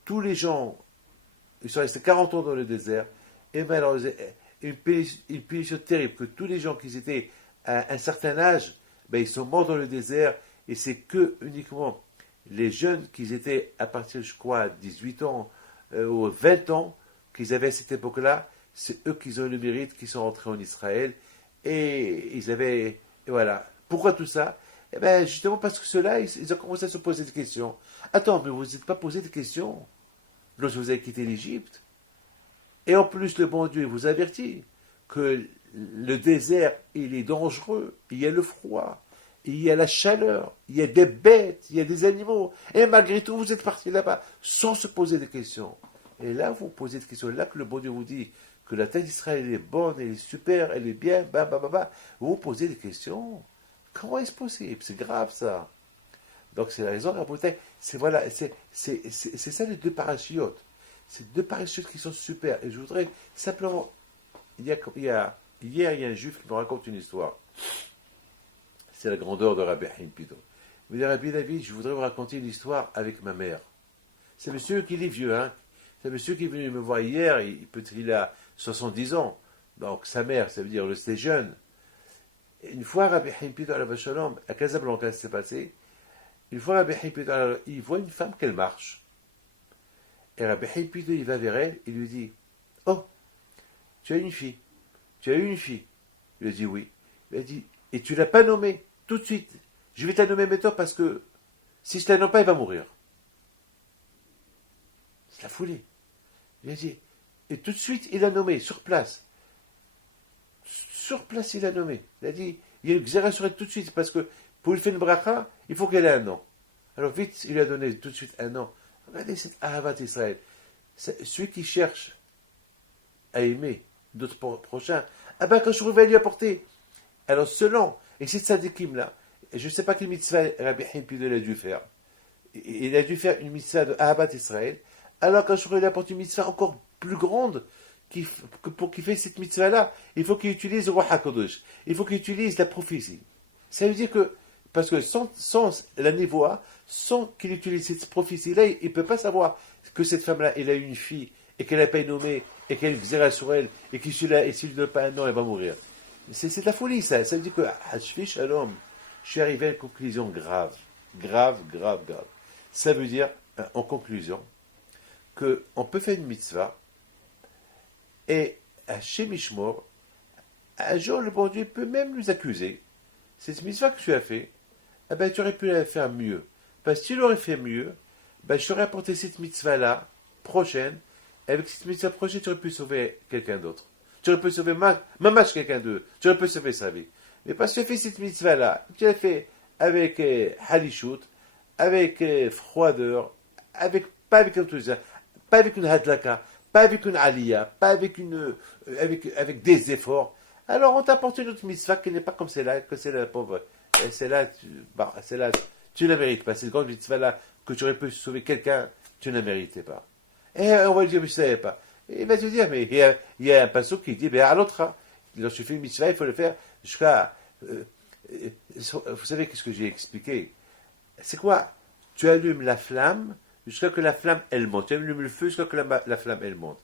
tous les gens, ils sont restés 40 ans dans le désert, et malheureusement, une punition terrible, que tous les gens qui étaient à un certain âge, ben, ils sont morts dans le désert, et c'est que uniquement les jeunes qui étaient à partir, je crois, 18 ans ou 20 ans, qu'ils avaient à cette époque-là, c'est eux qui ont eu le mérite, qui sont rentrés en Israël, et ils avaient, et voilà. Pourquoi tout ça? Eh bien, justement parce que ceux-là, ils ont commencé à se poser des questions. Attends, mais vous n'êtes pas posé des questions lorsque vous avez quitté l'Égypte? Et en plus, le bon Dieu vous avertit que le désert, il est dangereux, il y a le froid, il y a la chaleur, il y a des bêtes, il y a des animaux. Et malgré tout, vous êtes parti là-bas sans se poser des questions. Et là, vous posez des questions. Là que le bon Dieu vous dit que la terre d'Israël elle est bonne, elle est super, elle est bien, vous vous posez des questions. Comment est-ce possible? C'est grave ça. Donc c'est la raison, c'est voilà, c'est ça les deux parachutes. Ces deux parachutes qui sont super. Et je voudrais simplement, hier, il y a un juif qui me raconte une histoire. C'est la grandeur de Rabbi Haim Pido. Il me dit, Rabbi David, je voudrais vous raconter une histoire avec ma mère. C'est monsieur qui est vieux, hein. C'est monsieur qui est venu me voir hier, il a 70 ans. Donc sa mère, ça veut dire c'était jeune. Et une fois, Rabbi Haim Pido à Casablanca, ça s'est passé. Une fois, Rabbi Haim Pido, il voit une femme qu'elle marche. Et Rabbi Haim Pido, il va vers elle, il lui dit, oh, tu as une fille. Tu as eu une fille. Il lui dit oui. Il a dit, et tu ne l'as pas nommée tout de suite. Je vais te la nommer maintenant parce que si je ne la nomme pas, elle va mourir. C'est la folie. Il a dit, et tout de suite, il l'a nommée sur place. Sur place, il l'a nommée. Il a dit, il y a une xéra sur elle tout de suite parce que pour lui faire une bracha, il faut qu'elle ait un nom. Alors vite, il lui a donné tout de suite un nom. Regardez cette Ahavat Israël. Celui qui cherche à aimer d'autres prochains, ah ben quand je vais lui apporter. Alors selon, et cette tzadikim là, je ne sais pas quelle mitzvah Rabbi Haim Pido a dû faire. Il a dû faire une mitzvah de Ahavat Israël. Alors quand je lui apporte une mitzvah encore plus grande, pour qu'il fasse cette mitzvah là, il faut qu'il utilise le Roi HaKodesh. Il faut qu'il utilise la prophétie. Ça veut dire que, parce que sans la névoie, sans qu'il utilise cette prophétie-là, il ne peut pas savoir que cette femme-là, elle a une fille, et qu'elle n'a pas nommé, et qu'elle xéra sur elle, et que si elle ne donne pas un nom, elle va mourir. C'est de la folie, ça. Ça veut dire que, Shalom, je suis arrivé à une conclusion grave. Grave. Ça veut dire, en conclusion, qu'on peut faire une mitzvah, et à Shemishmor, un jour, le bon Dieu peut même nous accuser. Cette mitzvah que tu as fait, eh ben, tu aurais pu la faire mieux. Parce que si tu l'aurais fait mieux, ben, je t'aurais apporté cette mitzvah-là, prochaine. Avec cette mitzvah prochaine, tu aurais pu sauver quelqu'un d'autre. Tu aurais pu sauver mamash quelqu'un d'autre. Tu aurais pu sauver sa vie. Mais parce que tu as fait cette mitzvah-là, tu l'as fait avec halichut, avec froideur, pas avec enthousiasme, pas avec une hadlaka, pas avec une aliyah, pas avec avec des efforts. Alors on t'apporte une autre mitzvah qui n'est pas comme celle-là, que c'est la pauvre. Et celle-là, tu ne la mérites pas. Cette grande mitzvah-là, que tu aurais pu sauver quelqu'un, tu ne la méritais pas. Et on va lui dire, mais je ne savais pas. Et il va te dire, mais il y a un passage qui dit, ben à l'autre, lorsque tu fais une mitzvah, il faut le faire jusqu'à... vous savez qu'est-ce que j'ai expliqué? C'est quoi? Tu allumes la flamme jusqu'à que la flamme, elle monte. Tu allumes le feu jusqu'à que la flamme, elle monte.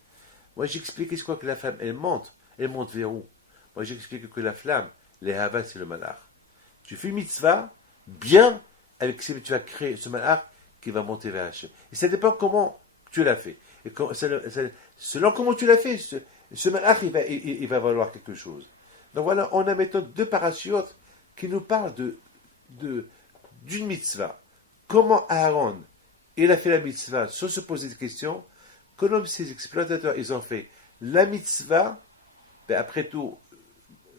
Moi, j'ai expliqué c'est quoi que la flamme, elle monte. Elle monte vers où? Moi, j'ai expliqué que la flamme, les havas, c'est le malach. Tu fais une mitzvah, bien, avec ce que tu vas créer ce malach qui va monter vers Hachem. Et ça dépend comment tu l'as fait. Et selon comment tu l'as fait, ce malach, il va valoir quelque chose. Donc voilà, on a maintenant deux parachutes qui nous parlent d'une mitzvah. Comment Aaron, il a fait la mitzvah sans se poser de questions, comme ces exploitateurs, ils ont fait la mitzvah, ben après tout,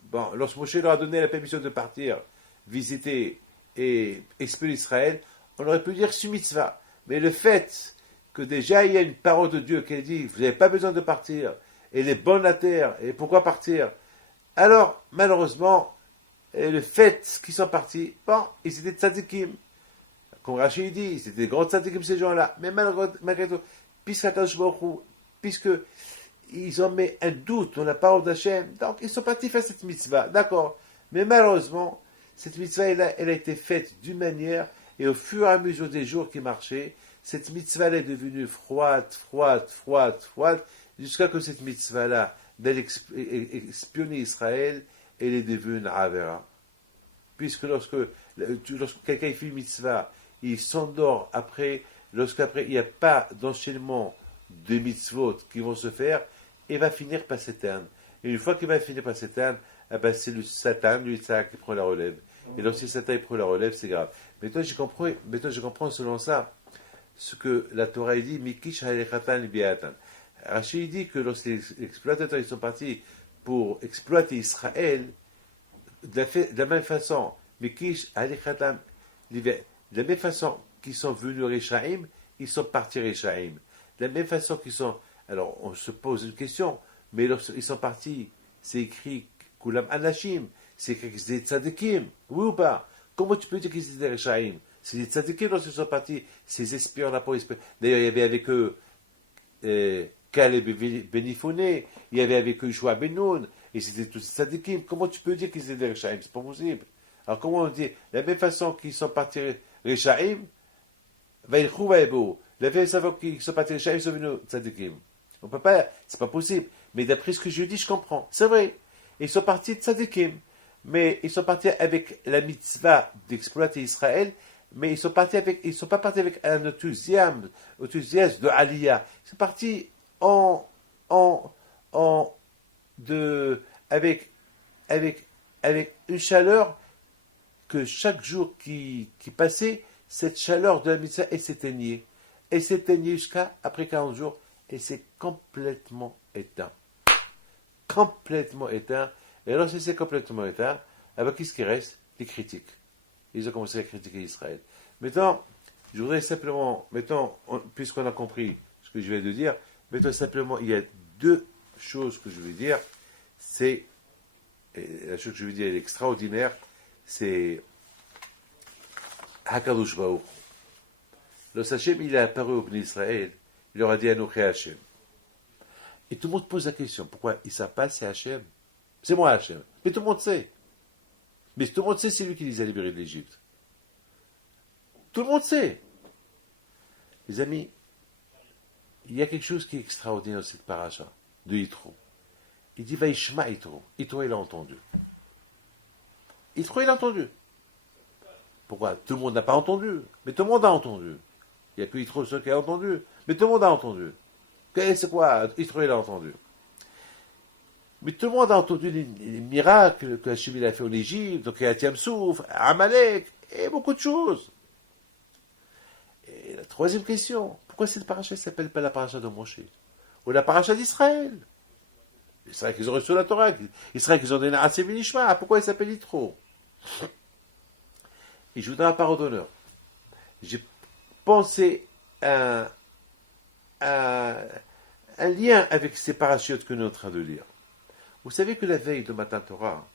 bon, lorsque Moshe leur a donné la permission de partir, visiter et explorer Israël, on aurait pu dire c'est une mitzvah. Mais le fait que déjà il y a une parole de Dieu qui dit vous n'avez pas besoin de partir, elle est bonne la terre, et pourquoi partir? Alors, malheureusement, le fait qu'ils sont partis, bon, ils étaient tzadikim. Comme Rachid dit, c'était des grands tzadikim ces gens-là. Mais malgré tout, puisque ils ont mis un doute dans la parole d'Hachem, donc ils sont partis faire cette mitzvah, d'accord. Mais malheureusement, cette mitzvah, elle a été faite d'une manière, et au fur et à mesure des jours qui marchaient, cette mitzvah elle est devenue froide, jusqu'à que cette mitzvah-là, d'aller espionner Israël, elle est devenue une avera. Puisque lorsque quelqu'un fait une mitzvah, il s'endort après, lorsqu'après il n'y a pas d'enchaînement de mitzvot qui vont se faire, il va finir par s'éteindre. Et une fois qu'il va finir par s'éteindre, eh ben c'est le Satan, lui, qui prend la relève. Et lorsque le Satan prend la relève, c'est grave. Maintenant, je comprends selon ça ce que la Torah dit, Mikish ha'elechatan libiatan. Rachid dit que lorsque les exploitateurs ils sont partis pour exploiter Israël, de la même façon, Mikish ha'elechatan libiatan, de la même façon qu'ils sont venus Réchaïm, ils sont partis Réchaïm. De la même façon qu'ils sont... Alors, on se pose une question, mais lorsqu'ils sont partis, c'est écrit Kulam Anashim, c'est écrit qu'ils étaient tzadikim, oui ou pas? Comment tu peux dire qu'ils étaient Réchaïm? C'est des tzadikim lorsqu'ils sont partis, ces espions-là pour espions. D'ailleurs, il y avait avec eux Caleb Benifouné, il y avait avec eux Yoshua Ben-Nun, et c'était tous tzadikim. Comment tu peux dire qu'ils étaient Réchaïm? C'est pas possible. Alors, comment on dit? De la même façon qu'ils sont partis Réchaïm, Vaïlchou Vaïbo, la même façon qu'ils sont partis Réchaïm, ils sont venus tzadikim. On peut pas, c'est pas possible. Mais d'après ce que je dis, je comprends. C'est vrai. Ils sont partis de tzadikim. Mais ils sont partis avec la mitzvah d'exploiter Israël, mais ils sont pas partis avec un enthousiasme de Aliyah. Ils sont partis avec une chaleur que chaque jour qui passait, cette chaleur de la mitzvah, elle s'éteignait. Elle s'éteignait jusqu'à après 40 jours, et c'est complètement éteint. Complètement éteint. Et alors, si c'est complètement éteint, alors qu'est-ce qui reste? Les critiques. Ils ont commencé à critiquer Israël. Maintenant, je voudrais simplement, puisqu'on a compris ce que je viens de dire, simplement, il y a deux choses que je veux dire. La chose que je veux dire, elle est extraordinaire, c'est Hakadosh Baruch. Le Hachem, il est apparu au Bnei Israël, il leur a dit Anoché Hachem. Et tout le monde pose la question, pourquoi ils ne savent pas c'est Hachem? C'est moi Hachem. Mais tout le monde sait. Mais tout le monde sait, c'est lui qui les a libérés de l'Égypte. Tout le monde sait. Les amis, il y a quelque chose qui est extraordinaire dans cette paracha de Yitro. Il dit Vaishma Yitro. Yitro, il a entendu. Yitro, il a entendu. Pourquoi? Tout le monde n'a pas entendu. Mais tout le monde a entendu. Il n'y a que Yitro seul qui a entendu. Mais tout le monde a entendu. C'est quoi? Yitro, il a entendu. Mais tout le monde a entendu les miracles que Hachem a fait en Égypte, donc Yatiam Souf, Amalek, et beaucoup de choses. Et la troisième question, pourquoi cette paracha ne s'appelle pas la paracha de Moshe? Ou la paracha d'Israël? Israël qu'ils ont reçu la Torah, Israël qu'ils ont donné à Sévinishma, pourquoi il s'appelle Yitro? Et je voudrais un parole d'honneur. J'ai pensé à un lien avec ces parachutes que nous sommes en train de lire. Vous savez que la veille de Matan Torah,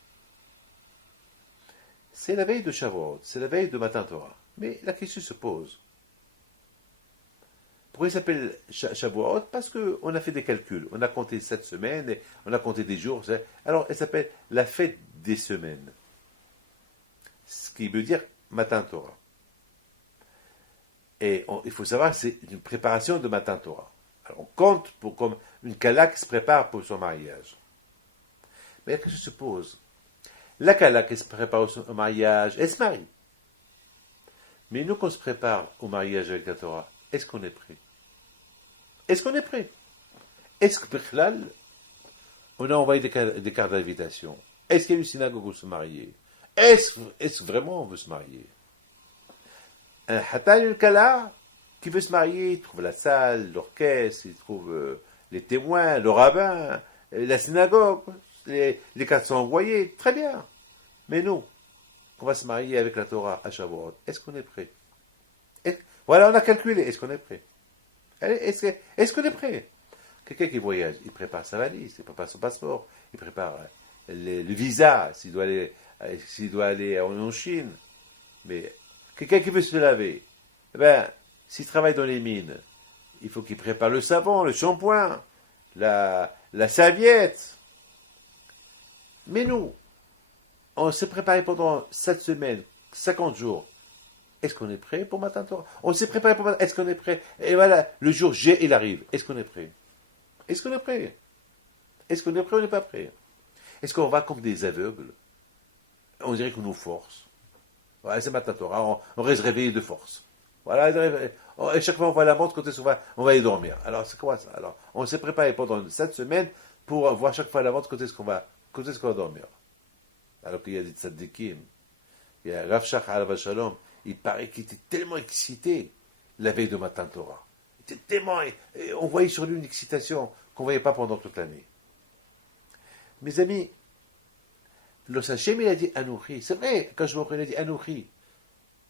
c'est la veille de Shavuot, c'est la veille de Matan Torah. Mais la question se pose. Pourquoi il s'appelle Shavuot? Parce qu'on a fait des calculs. On a compté 7 semaines, et on a compté des jours. Alors, elle s'appelle la fête des semaines. Ce qui veut dire Matan Torah. Et il faut savoir que c'est une préparation de Matan Torah. Alors, on compte comme une kala qui se prépare pour son mariage. Mais la question se pose. La kala qui se prépare au mariage, elle se marie. Mais nous, qu'on se prépare au mariage avec la Torah, est-ce qu'on est prêt? Est-ce qu'on est prêt? Est-ce que, Bichlal, on a envoyé des cartes d'invitation? Est-ce qu'il y a une synagogue où se marier? Est-ce vraiment on veut se marier? Un hatan, une kala, qui veut se marier, il trouve la salle, l'orchestre, il trouve les témoins, le rabbin, la synagogue, les cartes sont envoyées, très bien. Mais nous, on va se marier avec la Torah à Shavuot, est-ce qu'on est prêt? Voilà, on a calculé, est-ce qu'on est prêt? Est-ce qu'on est prêt? Quelqu'un qui voyage, il prépare sa valise, il prépare son passeport, il prépare le visa, s'il doit aller en Chine. Mais quelqu'un qui veut se laver, eh ben, s'il travaille dans les mines, il faut qu'il prépare le savon, le shampoing, la serviette. Mais nous, on s'est préparé pendant 7 semaines, 50 jours. Est-ce qu'on est prêt pour Matan Torah? On s'est préparé pour Matan. Est-ce qu'on est prêt? Et voilà, le jour J, il arrive. Est-ce qu'on est prêt? Est-ce qu'on est prêt? Est-ce qu'on est prêt ou on n'est pas prêt? Est-ce qu'on va comme des aveugles? On dirait qu'on nous force. Voilà, c'est Matan Torah, on reste réveillé de force. Voilà, et chaque fois on voit la montre, quand on va y dormir. Alors c'est quoi ça? Alors, on s'est préparé pendant 7 semaines pour voir chaque fois la montre, quand est-ce qu'on va dormir. Alors qu'il y a des tzaddikim, il y a Rav Shach alav shalom, il paraît qu'il était tellement excité la veille de Matan Torah. Il était tellement, on voyait sur lui une excitation qu'on ne voyait pas pendant toute l'année. Mes amis, le Hachem, il a dit Anouchi. C'est vrai, quand je me il a dit Anouchi.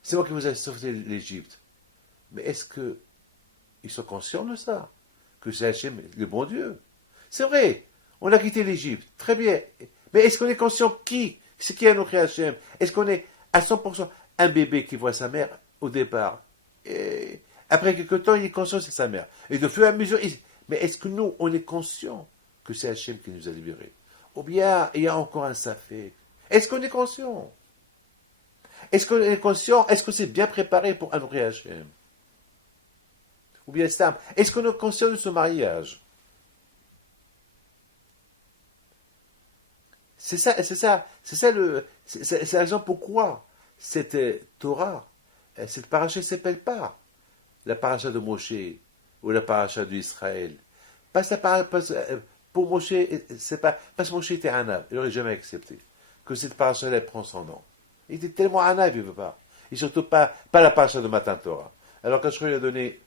C'est moi qui vous ai sauvé l'Égypte. Mais est-ce qu'ils sont conscients de ça? Que c'est Hachem, le bon Dieu? C'est vrai, on a quitté l'Égypte. Très bien. Mais est-ce qu'on est conscient c'est qui Anouchi Hachem? Est-ce qu'on est à 100% un bébé qui voit sa mère au départ? Et après quelques temps, il est conscient que c'est sa mère. Et de fur et à mesure, mais est-ce que nous, on est conscient que c'est Hachem qui nous a libérés? Ou bien, il y a encore un safek. Est-ce qu'on est conscient? Est-ce qu'on est conscient? Est-ce que c'est bien préparé pour Anouchi Hachem? Ou bien Stam? Est-ce qu'on est conscient de ce mariage? C'est la raison pourquoi cette Torah, cette paracha ne s'appelle pas la paracha de Moshe ou la paracha d'Israël. Pour Moshe, c'est pas parce que Moshe était anav, il n'aurait jamais accepté que cette paracha elle prend son nom. Il était tellement anav, il ne veut pas. Et surtout pas la paracha de Matan Torah. Alors quand je lui ai donné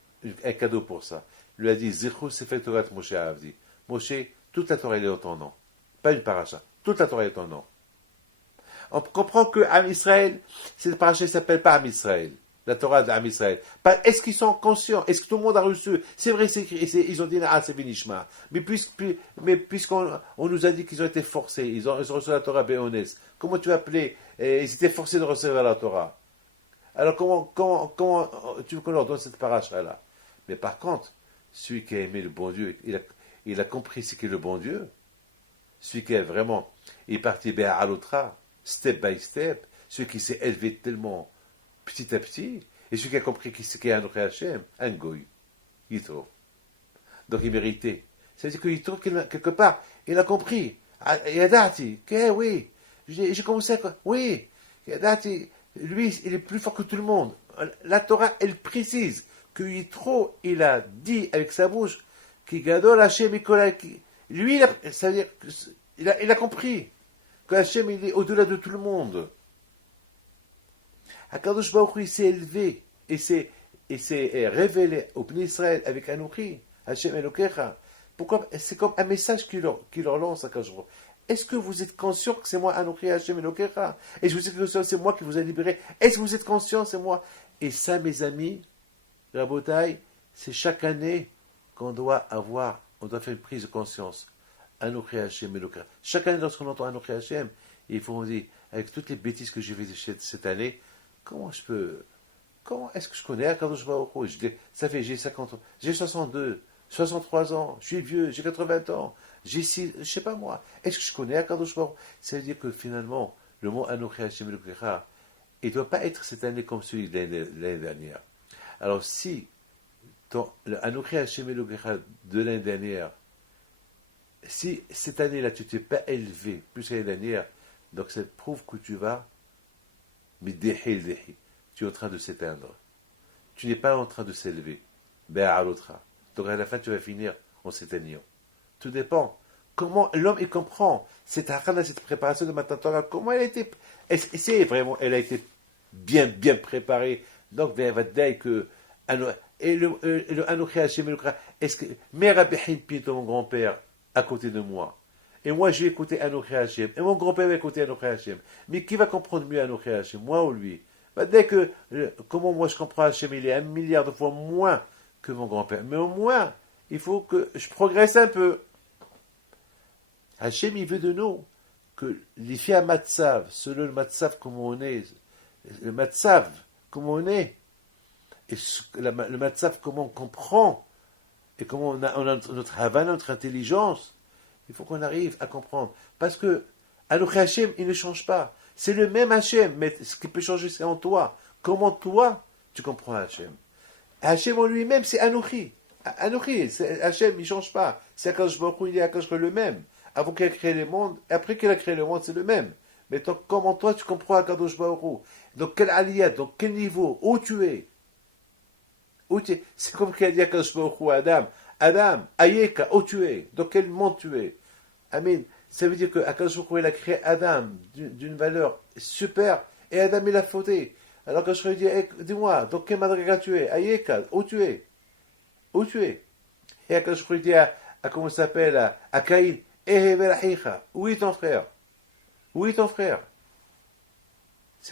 un cadeau pour ça, il lui a dit Zichru Sefer Torah Moshe Avdi. Moshe, toute la Torah elle est en ton nom. Pas une paracha. Toute la Torah est en nom. On comprend que Am Israël, cette paracha ne s'appelle pas Am Israël. La Torah d'Am Israël. Est-ce qu'ils sont conscients? Est-ce que tout le monde a reçu? C'est vrai, ils ont dit c'est Vinishma. Mais puisqu'on nous a dit qu'ils ont été forcés, ils ont reçu la Torah Béonès. Comment tu vas appeler? Ils étaient forcés de recevoir la Torah. Alors comment tu veux qu'on leur donne cette paracha-là? Mais par contre, celui qui a aimé le bon Dieu, il a compris ce qu'est le bon Dieu. Celui qui est vraiment, il est parti à l'autre, step by step, celui qui s'est élevé tellement petit à petit, et celui qui a compris ce qu'est Anouchi Hachem, un goy, Yitro. Donc il méritait. Ça veut dire que Yitro, quelque part, il a compris. Yadati, oui, j'ai commencé à... Oui, Yadati, lui, il est plus fort que tout le monde. La Torah, elle précise que Yitro, il a dit avec sa bouche, qui gadol Hachem Nikolai, lui, ça veut dire, il a compris que Hachem, il est au-delà de tout le monde. Akadosh Baruch Hu, il s'est élevé et s'est révélé au peuple d'Israël avec Anouchi, Hachem Elokecha. Pourquoi? C'est comme un message qu'il leur lance à Akadosh Baruch Hu. Est-ce que vous êtes conscient que c'est moi Anouchi, Hachem Elokecha? Et je vous dis que c'est moi qui vous ai libéré. Est-ce que vous êtes conscient, c'est moi? Et ça, mes amis, Rabotai, c'est chaque année qu'on doit faire une prise de conscience. Anouchi Hachem Elokecha. Chaque année, lorsqu'on entend Anouchi Hachem, il faut on dit, avec toutes les bêtises que j'ai fait cette année, comment est-ce que je connais Akadosh Baruch Hu? Ça fait, j'ai 50 ans, j'ai 62, 63 ans, je suis vieux, j'ai 80 ans, j'ai 6, je sais pas moi. Est-ce que je connais Akadosh Baruch Hu? Ça veut dire que finalement, le mot Anouchi Hachem Elokecha, il ne doit pas être cette année comme celui de l'année dernière. Alors si le Anouchi Hachem Elokecha de l'année dernière, si cette année-là, tu ne t'es pas élevé plus que l'année dernière, donc ça prouve que tu vas, mais tu es en train de s'éteindre. Tu n'es pas en train de s'élever. Donc à la fin, tu vas finir en s'éteignant. Tout dépend. Comment l'homme, il comprend cette préparation de Matan Torah, comment elle a été, c'est vraiment, elle a été bien préparée. Donc, il va dire que, et le Anouchi Hachem Elokecha, est-ce que, mais Rabbi Pinto, mon grand-père, à côté de moi. Et moi, j'ai écouté Anouchi Hachem. Et mon grand-père va écouter Anouchi Hachem. Mais qui va comprendre mieux Anouchi Hachem, moi ou lui? Dès que, comment moi je comprends Hachem, il est 1 milliard de fois moins que mon grand-père. Mais au moins, il faut que je progresse un peu. Hachem, il veut de nous que les filles à matzav, selon le matzav comme on est, le matzav comme on est, et le matzav comment on comprend, et comment on a notre havana, notre intelligence, il faut qu'on arrive à comprendre. Parce que Anochi Hashem, il ne change pas. C'est le même Hashem, mais ce qui peut changer, c'est en toi. Comment toi, tu comprends Hashem? Hashem en lui-même, c'est Anochi. Anochi, Hashem, il ne change pas. C'est Akadosh Baruch Hu, il est Akadosh le même. Avant qu'il a créé le monde, après qu'il a créé le monde, c'est le même. Mais donc, comment toi, tu comprends Akadosh Baruch Hu? Donc, quel aliyat, donc quel niveau, où tu es? C'est comme qu'il a dit Akadosh Baruch Hu à Adam. Adam, Ayeka, où tu es? Dans quel monde tu es? Amen. Ça veut dire que Akadosh Baruch Hu, il a créé Adam d'une valeur super, et Adam, il a fauté. Alors que je lui dis, dis-moi, dans quel madriga tu es? Ayeka, où tu es? Où tu es? Et Akadosh Baruch Hu dit comment ça s'appelle, à Caïn, où est ton frère? Où est ton frère?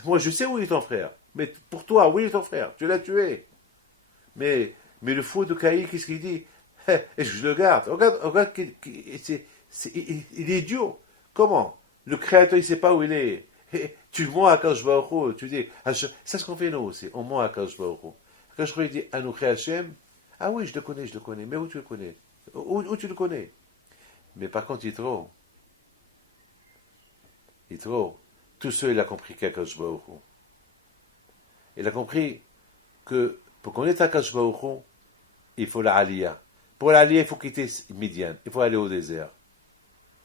Moi, je sais où est ton frère. Mais pour toi, où est ton frère? Tu l'as tué. Mais le fou de Caïn, qu'est-ce qu'il dit? Et je le garde. Regarde il est idiot. Comment? Le Créateur, il ne sait pas où il est. Tu mens à Akadosh Baruch Hu. Tu dis, c'est ce qu'on fait nous aussi. On ment à Akadosh Baruch Hu. Akadosh Baruch Hu dit, Anochi Hashem. Ah oui, je le connais. Mais où tu le connais? Où tu le connais? Mais par contre, il est trop. Tout seul, il a compris qu'Akadosh Baruch Hu. Il a compris que pour connaître Akadosh Baruch Hu, il faut la aliyah. Pour la aliyah, il faut quitter Midian. Il faut aller au désert.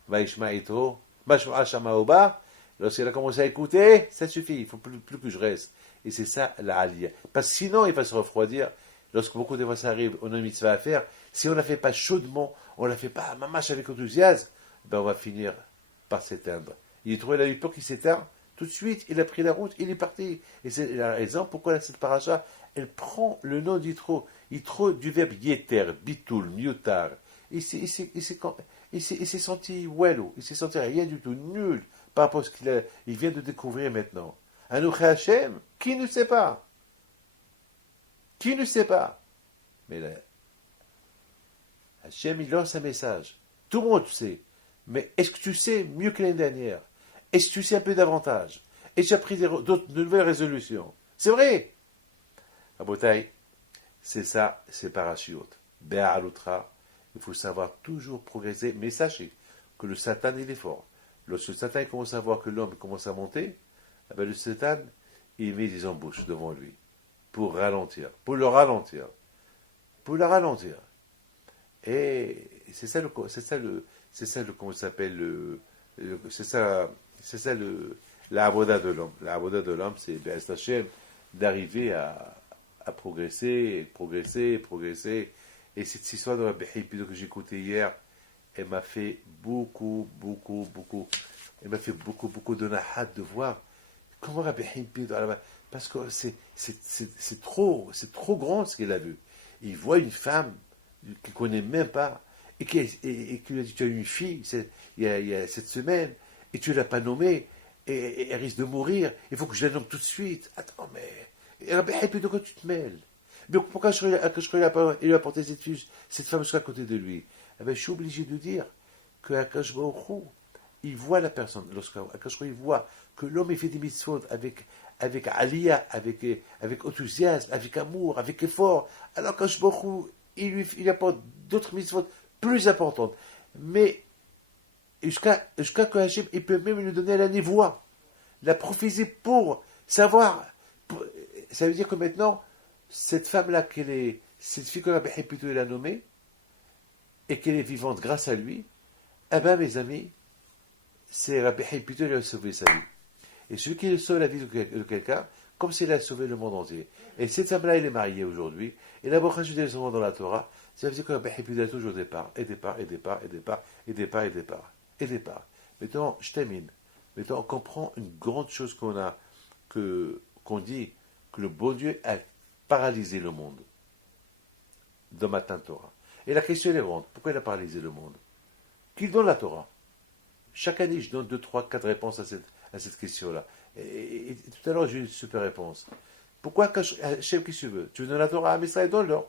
Vaishma Itro, Mashma Shamaoba. Lorsqu'il a commencé à écouter, ça suffit. Il ne faut plus que je reste. Et c'est ça la aliyah. Parce que sinon, il va se refroidir. Lorsque beaucoup de fois ça arrive, on a une mitzvah à faire. Si on ne la fait pas chaudement, on ne la fait pas mamache avec enthousiasme, ben on va finir par s'éteindre. Il a trouvé la peur qui s'éteint. Tout de suite, il a pris la route, il est parti. Et c'est la raison pourquoi cette paracha, elle prend le nom d'Yitro. Yitro du verbe yeter, bitul, miutar. Il s'est senti wello, il s'est senti rien du tout, nul, par rapport à ce qu'il vient de découvrir maintenant. Anochi Hashem, qui ne sait pas? Qui ne sait pas? Mais là, Hashem, il lance un message. Tout le monde sait. Mais est-ce que tu sais mieux que l'année dernière? Est-ce que tu sais un peu davantage? Et tu as pris de nouvelles résolutions? C'est vrai. Rabotai, c'est ça, c'est parachute. Be'alutra, il faut savoir toujours progresser. Mais sachez que le Satan, il est fort. Lorsque le Satan commence à voir que l'homme commence à monter, eh bien, le Satan, il met des embûches devant lui pour le ralentir. Et c'est ça comment ça s'appelle c'est ça la avoda de l'homme. La avoda de l'homme, c'est Be'ez Hashem, d'arriver à progresser. Et cette histoire de Rabbi Hippido que j'ai écoutée hier, elle m'a fait beaucoup de nahat de voir comment Rabbi Hippido, parce que c'est trop grand ce qu'il a vu. Il voit une femme qu'il ne connaît même pas, et qui lui a dit, tu as une fille il y a cette semaine, et tu ne l'as pas nommée, et elle risque de mourir, il faut que je la nomme tout de suite. Attends, mais Rabbi Hippido, quand tu te mêles? Mais pourquoi il lui a apporté cette femme sur à côté de lui? Eh bien, je suis obligé de dire que Akadosh Baruch Hu, il voit la personne. Lorsqu'Akadosh Baruch Hu, il voit que l'homme il fait des mitzvot avec aliyah, avec enthousiasme, avec amour, avec effort, alors qu'Akadosh Baruch Hu, il apporte d'autres mitzvot plus importantes. Mais jusqu'à que Hachem, il peut même lui donner la névoie, la prophétie pour savoir. Ça veut dire que maintenant, cette femme-là, cette fille que Rabbi Hippido l'a nommée, et qu'elle est vivante grâce à lui, eh bien, mes amis, c'est Rabbi Hippido qui a sauvé sa vie. Et celui qui sauve la vie de quelqu'un, comme s'il a sauvé le monde entier. Et cette femme-là, elle est mariée aujourd'hui, et la bracha des enfants dans la Torah, ça veut dire que Rabbi Hippido a toujours départ. Maintenant, je termine. Maintenant, on comprend une grande chose qu'on dit, que le bon Dieu a paralysé le monde dans Matan Torah. Et la question est grande. Pourquoi il a paralysé le monde? Qui donne la Torah? Chaque année, je donne 2, 3, 4 réponses à cette question-là. Et tout à l'heure, j'ai eu une super réponse. Pourquoi Hachem, qui tu veux? Tu veux donner la Torah à Israël? Donne-leur.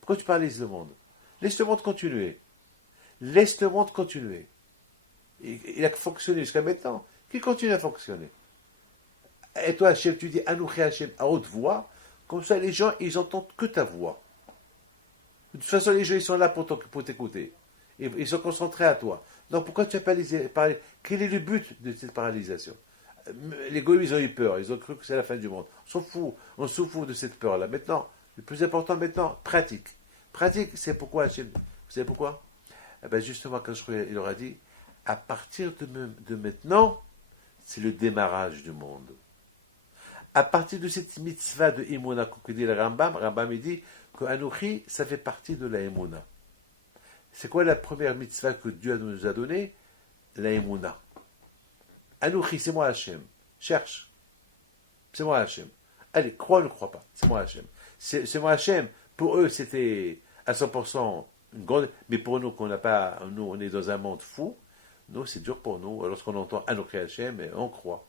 Pourquoi tu paralyses le monde? Laisse le monde continuer. Il a fonctionné jusqu'à maintenant, qu'il continue à fonctionner. Et toi, Hachem, tu dis Anouchi Hachem à haute voix, comme ça les gens, ils entendent que ta voix. De toute façon, les gens, ils sont là pour t'écouter. Ils sont concentrés à toi. Donc pourquoi tu as parlé? Quel est le but de cette paralysation? Les goïms, ils ont eu peur, ils ont cru que c'est la fin du monde. On s'en fout de cette peur-là. Maintenant, le plus important maintenant, pratique. Pratique, c'est pourquoi Hachem. Vous savez pourquoi? Eh bien justement, quand il leur a dit, à partir de maintenant, c'est le démarrage du monde. À partir de cette mitzvah de Emouna, que dit le Rambam il dit que Anouchi, ça fait partie de la Emouna. C'est quoi la première mitzvah que Dieu nous a donnée? La Emouna. Anouchi, c'est moi Hachem. Cherche. C'est moi Hachem. Allez, crois ou ne crois pas. C'est moi Hachem. C'est moi Hachem. Pour eux, c'était à 100% une grande. Mais pour nous, qu'on n'a pas. Nous, on est dans un monde fou. Nous, c'est dur pour nous. Lorsqu'on entend Anouchi Hachem, on croit.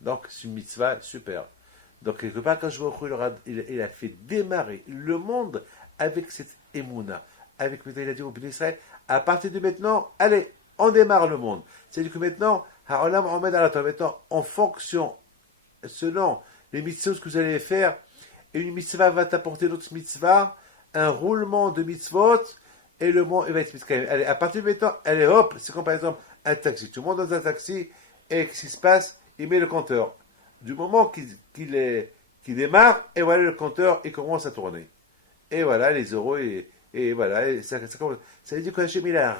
Donc, c'est une mitzvah super. Donc, quelque part, quand je vois il a fait démarrer le monde avec cette émouna. Avec, il a dit au Béni Israël, à partir de maintenant, allez, on démarre le monde. C'est-à-dire que maintenant, maintenant, en fonction, selon les mitzvot que vous allez faire, une mitzvah va t'apporter d'autres mitzvahs, un roulement de mitzvot, et le monde va être mitzvah. Allez, à partir de maintenant, allez, hop, c'est comme par exemple un taxi. Tu montes dans un taxi, et qu'est-ce qui se passe? Il met le compteur. Du moment qu'il démarre, et voilà, le compteur, il commence à tourner. Et voilà, les euros, et voilà, et ça veut dire que Hachem, il a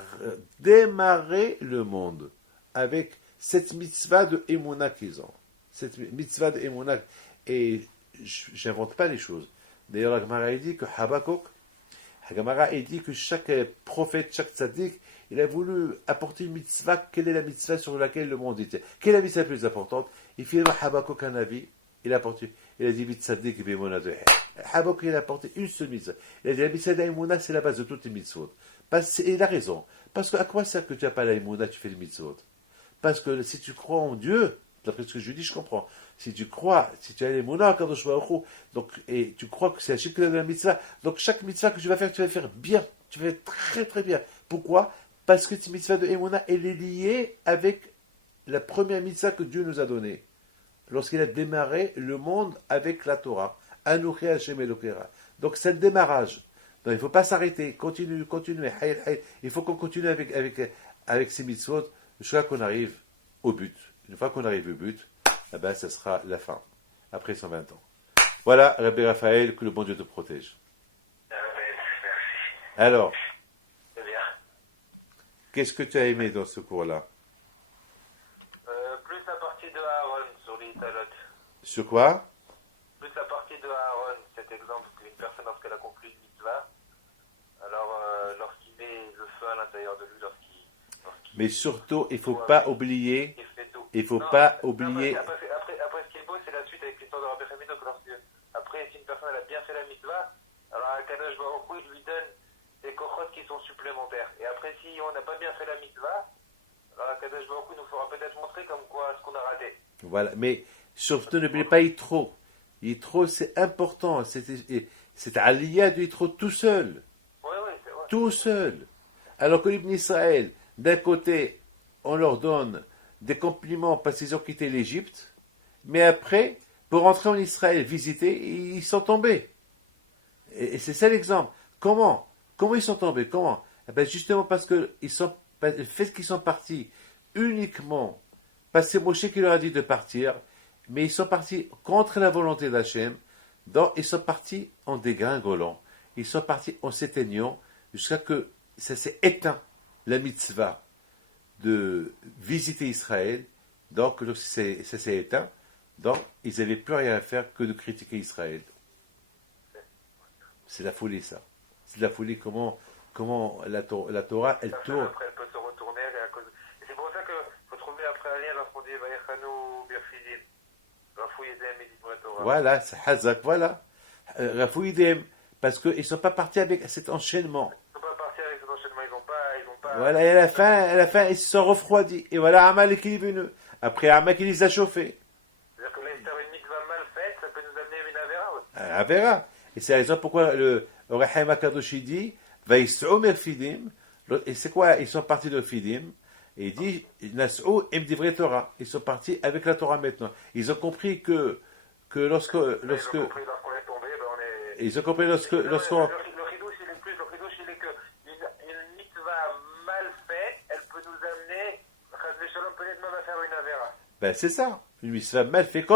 démarré le monde avec cette mitzvah de Emouna qu'ils ont. Cette mitzvah de Emouna. Et j'invente pas les choses. D'ailleurs, la Gemara dit que dit que chaque prophète, chaque tzaddik, il a voulu apporter une mitzvah. Quelle est la mitzvah sur laquelle le monde était? Quelle est la mitzvah la plus importante? Et finalement, Habakkuk, un avis, il a dit mitzvahdik b'emuna de Habakkuk, il a apporté une seule mitzvah. Il a dit la mitzvah d'Aïmouna, c'est la base de toutes les mitzvot. Et il a raison. Parce que à quoi sert que tu n'as pas l'Aïmouna, tu fais les mitzvot? Parce que si tu crois en Dieu, d'après ce que je dis, je comprends. Si tu crois, si tu as l'Aïmouna, donc, et tu crois que c'est la chikla de la mitzvah, donc chaque mitzvah que tu vas faire bien. Tu vas faire très très bien. Pourquoi? Parce que cette mitzvah de Emouna, elle est liée avec la première mitzvah que Dieu nous a donnée. Lorsqu'il a démarré le monde avec la Torah. Anouchi Hashem Elokera. Donc c'est le démarrage. Donc il ne faut pas s'arrêter. Continuer. Il faut qu'on continue avec ces mitzvot jusqu'à qu'on arrive au but. Une fois qu'on arrive au but, eh ben, ça sera la fin. Après 120 ans. Voilà, Rabbi Raphaël, que le bon Dieu te protège. Merci. Alors, C'est bien. qu'est-ce que tu as aimé dans ce cours-là? Plus la partie de Aaron sur les Talot. Sur quoi? Plus la partie de Aaron, cet exemple qu'une personne, lorsqu'elle a conclu une mitzvah, alors lorsqu'il met le feu à l'intérieur de lui, Mais surtout, il ne faut pas oublier. Il ne faut non, pas non, oublier. Après, ce qui est beau, c'est la suite avec l'histoire de Rabbi Hamid. Donc, après, si une personne elle a bien fait la mitzvah, alors à Kadosh Baruch Hu, il lui donne des kochot qui sont supplémentaires. Et après, si on n'a pas bien fait la mitzvah, alors Kadosh Baruch Hu nous fera peut-être montrer comme quoi ce qu'on a raté. Voilà, mais surtout n'oubliez pas Yitro. Yitro, c'est important. C'est Aliyah de Yitro tout seul. Oui, c'est vrai. Tout seul. Alors que l'Ibn Israël, d'un côté, on leur donne des compliments parce qu'ils ont quitté l'Égypte, mais après, pour rentrer en Israël, visiter, ils sont tombés. Et c'est ça l'exemple. Comment ils sont tombés? Comment? Eh bien, justement parce que le fait qu'ils sont partis uniquement, parce que c'est Moshe qui leur a dit de partir, mais ils sont partis contre la volonté d'Hachem, donc ils sont partis en dégringolant, ils sont partis en s'éteignant, jusqu'à que ça s'est éteint, la mitzvah de visiter Israël. Donc, ça s'est éteint, donc ils n'avaient plus rien à faire que de critiquer Israël. C'est la folie, ça. C'est la folie, comment la Torah, elle tourne. Après, elle peut se retourner. Et c'est pour ça qu'il faut trouver après un lien lorsqu'on dit Vaïchanou Birfidim. Rafouidem et Dibra Torah. Voilà, c'est Hazak, voilà. Rafouidem, parce qu'ils ne sont pas partis avec cet enchaînement. Ils ne sont pas partis avec cet enchaînement, ils n'ont pas. Voilà, et à la fin, ils se sont refroidis. Et voilà, Amal qui est venu. Après, Amal qui les a chauffés. C'est-à-dire que là, une mitzvah mal faite, ça peut nous amener à une Avera aussi. Avera. Et c'est la raison pourquoi le Rehaim HaKadosh dit Vaïs'u Merfidim. Et c'est quoi? Ils sont partis de Fidim. Et il dit, Nas'ou im divrei Torah. Ils sont partis avec la Torah maintenant. Ils ont compris que lorsque, Ils ont compris, lorsqu'on est tombé, ben on est... ils ont compris lorsqu'on, Le chidouche, il est plus, le chidouche, il est que une mitzvah mal faite, elle peut nous amener, Chas Shalom, peut-être même à faire une avera. ben c'est ça, une mitzvah mal faite,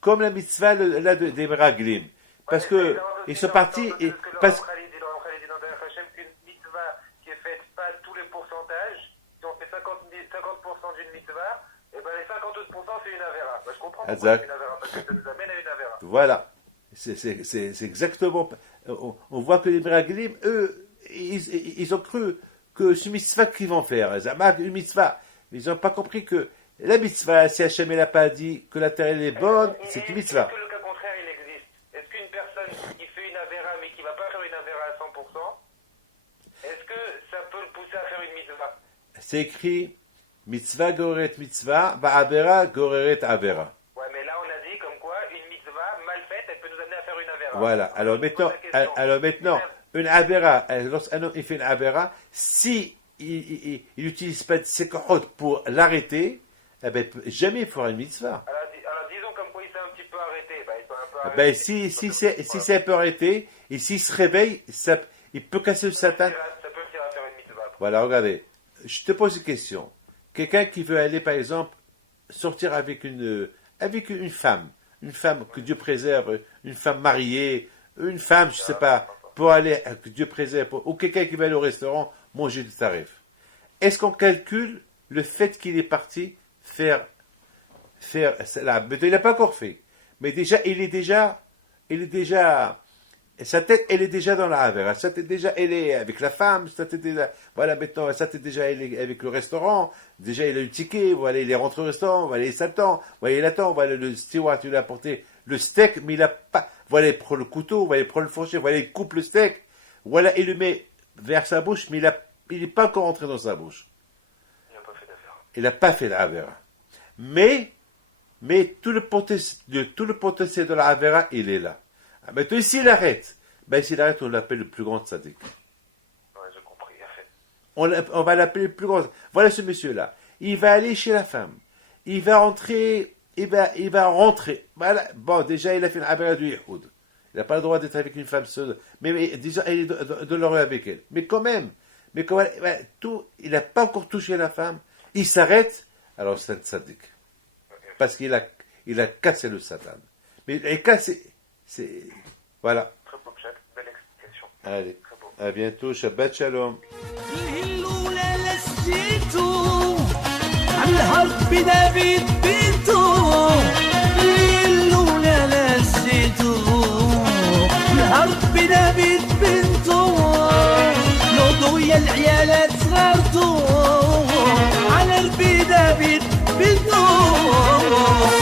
comme la mitzvah là des Meraglim. Parce que ils sont partis, et parce Khalid dit dans Derech Hashem qu'une mitzvah qui est faite pas tous les pourcentages, si on fait 50% d'une mitzvah, et ben les 52% c'est une avera. Ben, je comprends pourquoi Exact. c'est une avera, parce que ça nous amène à une avera. voilà, c'est exactement. On voit que les Meraglim, eux, ils ont cru que c'est une mitzvah qu'ils vont faire. Zama, une mitzvah, mais ils n'ont pas compris que la mitzvah, si Hachem n'a pas dit que la terre elle est bonne, c'est une mitzvah. Est-ce que le cas contraire il existe? Est-ce qu'une personne qui fait une avera mais qui ne va pas faire une avera à 100%, est-ce que ça peut le pousser à faire une mitzvah? C'est écrit mitzvah goreret mitzvah, ba'avera goreret avera. Ouais, mais là on a dit comme quoi une mitzvah mal faite, elle peut nous amener à faire une avera. Voilà. Alors maintenant, une avera, lorsqu'un homme il fait une avera, si il n'utilise pas de sekohot pour l'arrêter, eh ben, jamais il fera une mitzvah. Alors disons comme quoi il s'est un petit peu arrêté. Ben, il peut un peu arrêter. Ben, si c'est un peu arrêté, et s'il se réveille, il peut casser le Satan. Ça peut faire à faire une mitzvah. Voilà, regardez. Je te pose une question. Quelqu'un qui veut aller, par exemple, sortir avec une femme que Dieu préserve, une femme mariée, une femme, je sais pas, pour aller, que Dieu préserve, ou quelqu'un qui va aller au restaurant, manger du tarif. Est-ce qu'on calcule le fait qu'il est parti faire cela? Mais il n'a pas encore fait. Mais déjà, il est déjà, sa tête, elle est déjà dans la Havera. Sa tête, déjà, elle est avec la femme. Sa tête, voilà, maintenant, sa tête, déjà, elle est avec le restaurant. Déjà, il a eu le ticket. Voilà, il est rentré au restaurant. Voilà, il s'attend. Voilà, il attend. Voilà, le steward, il lui a apporté le steak, mais il n'a pas. Voilà, il prend le couteau. Voilà, il prend le fourchette. Voilà, il coupe le steak. Voilà, il le met vers sa bouche, mais il n'est pas encore rentré dans sa bouche. Il n'a pas fait d'affaire. Il n'a pas fait la Havera. Mais tout le potentiel de la Havera, il est là. Maintenant, s'il arrête, on l'appelle le plus grand tzaddik. Ouais, j'ai compris, il a fait. On va l'appeler le plus grand. Voilà ce monsieur-là. Il va aller chez la femme. Il va rentrer. Voilà. Bon, déjà, il a fait une Havera du Yehoud. Il n'a pas le droit d'être avec une femme seule. Mais déjà, il est de l'heureux avec elle. Mais quand même, il n'a pas encore touché la femme. Il s'arrête. Alors, c'est un tzaddik. Parce qu'il a cassé le Satan. Mais il a cassé. Voilà. Très beau chat, belle explication. Allez, Très beau. à bientôt. Shabbat Shalom. الهلولة لسيتو عالهرب دافيد بيتو الهلولة لسيتو الهرب دافيد بنتو نوضو يا العيالات صغارتو على ربي دافيد بنتو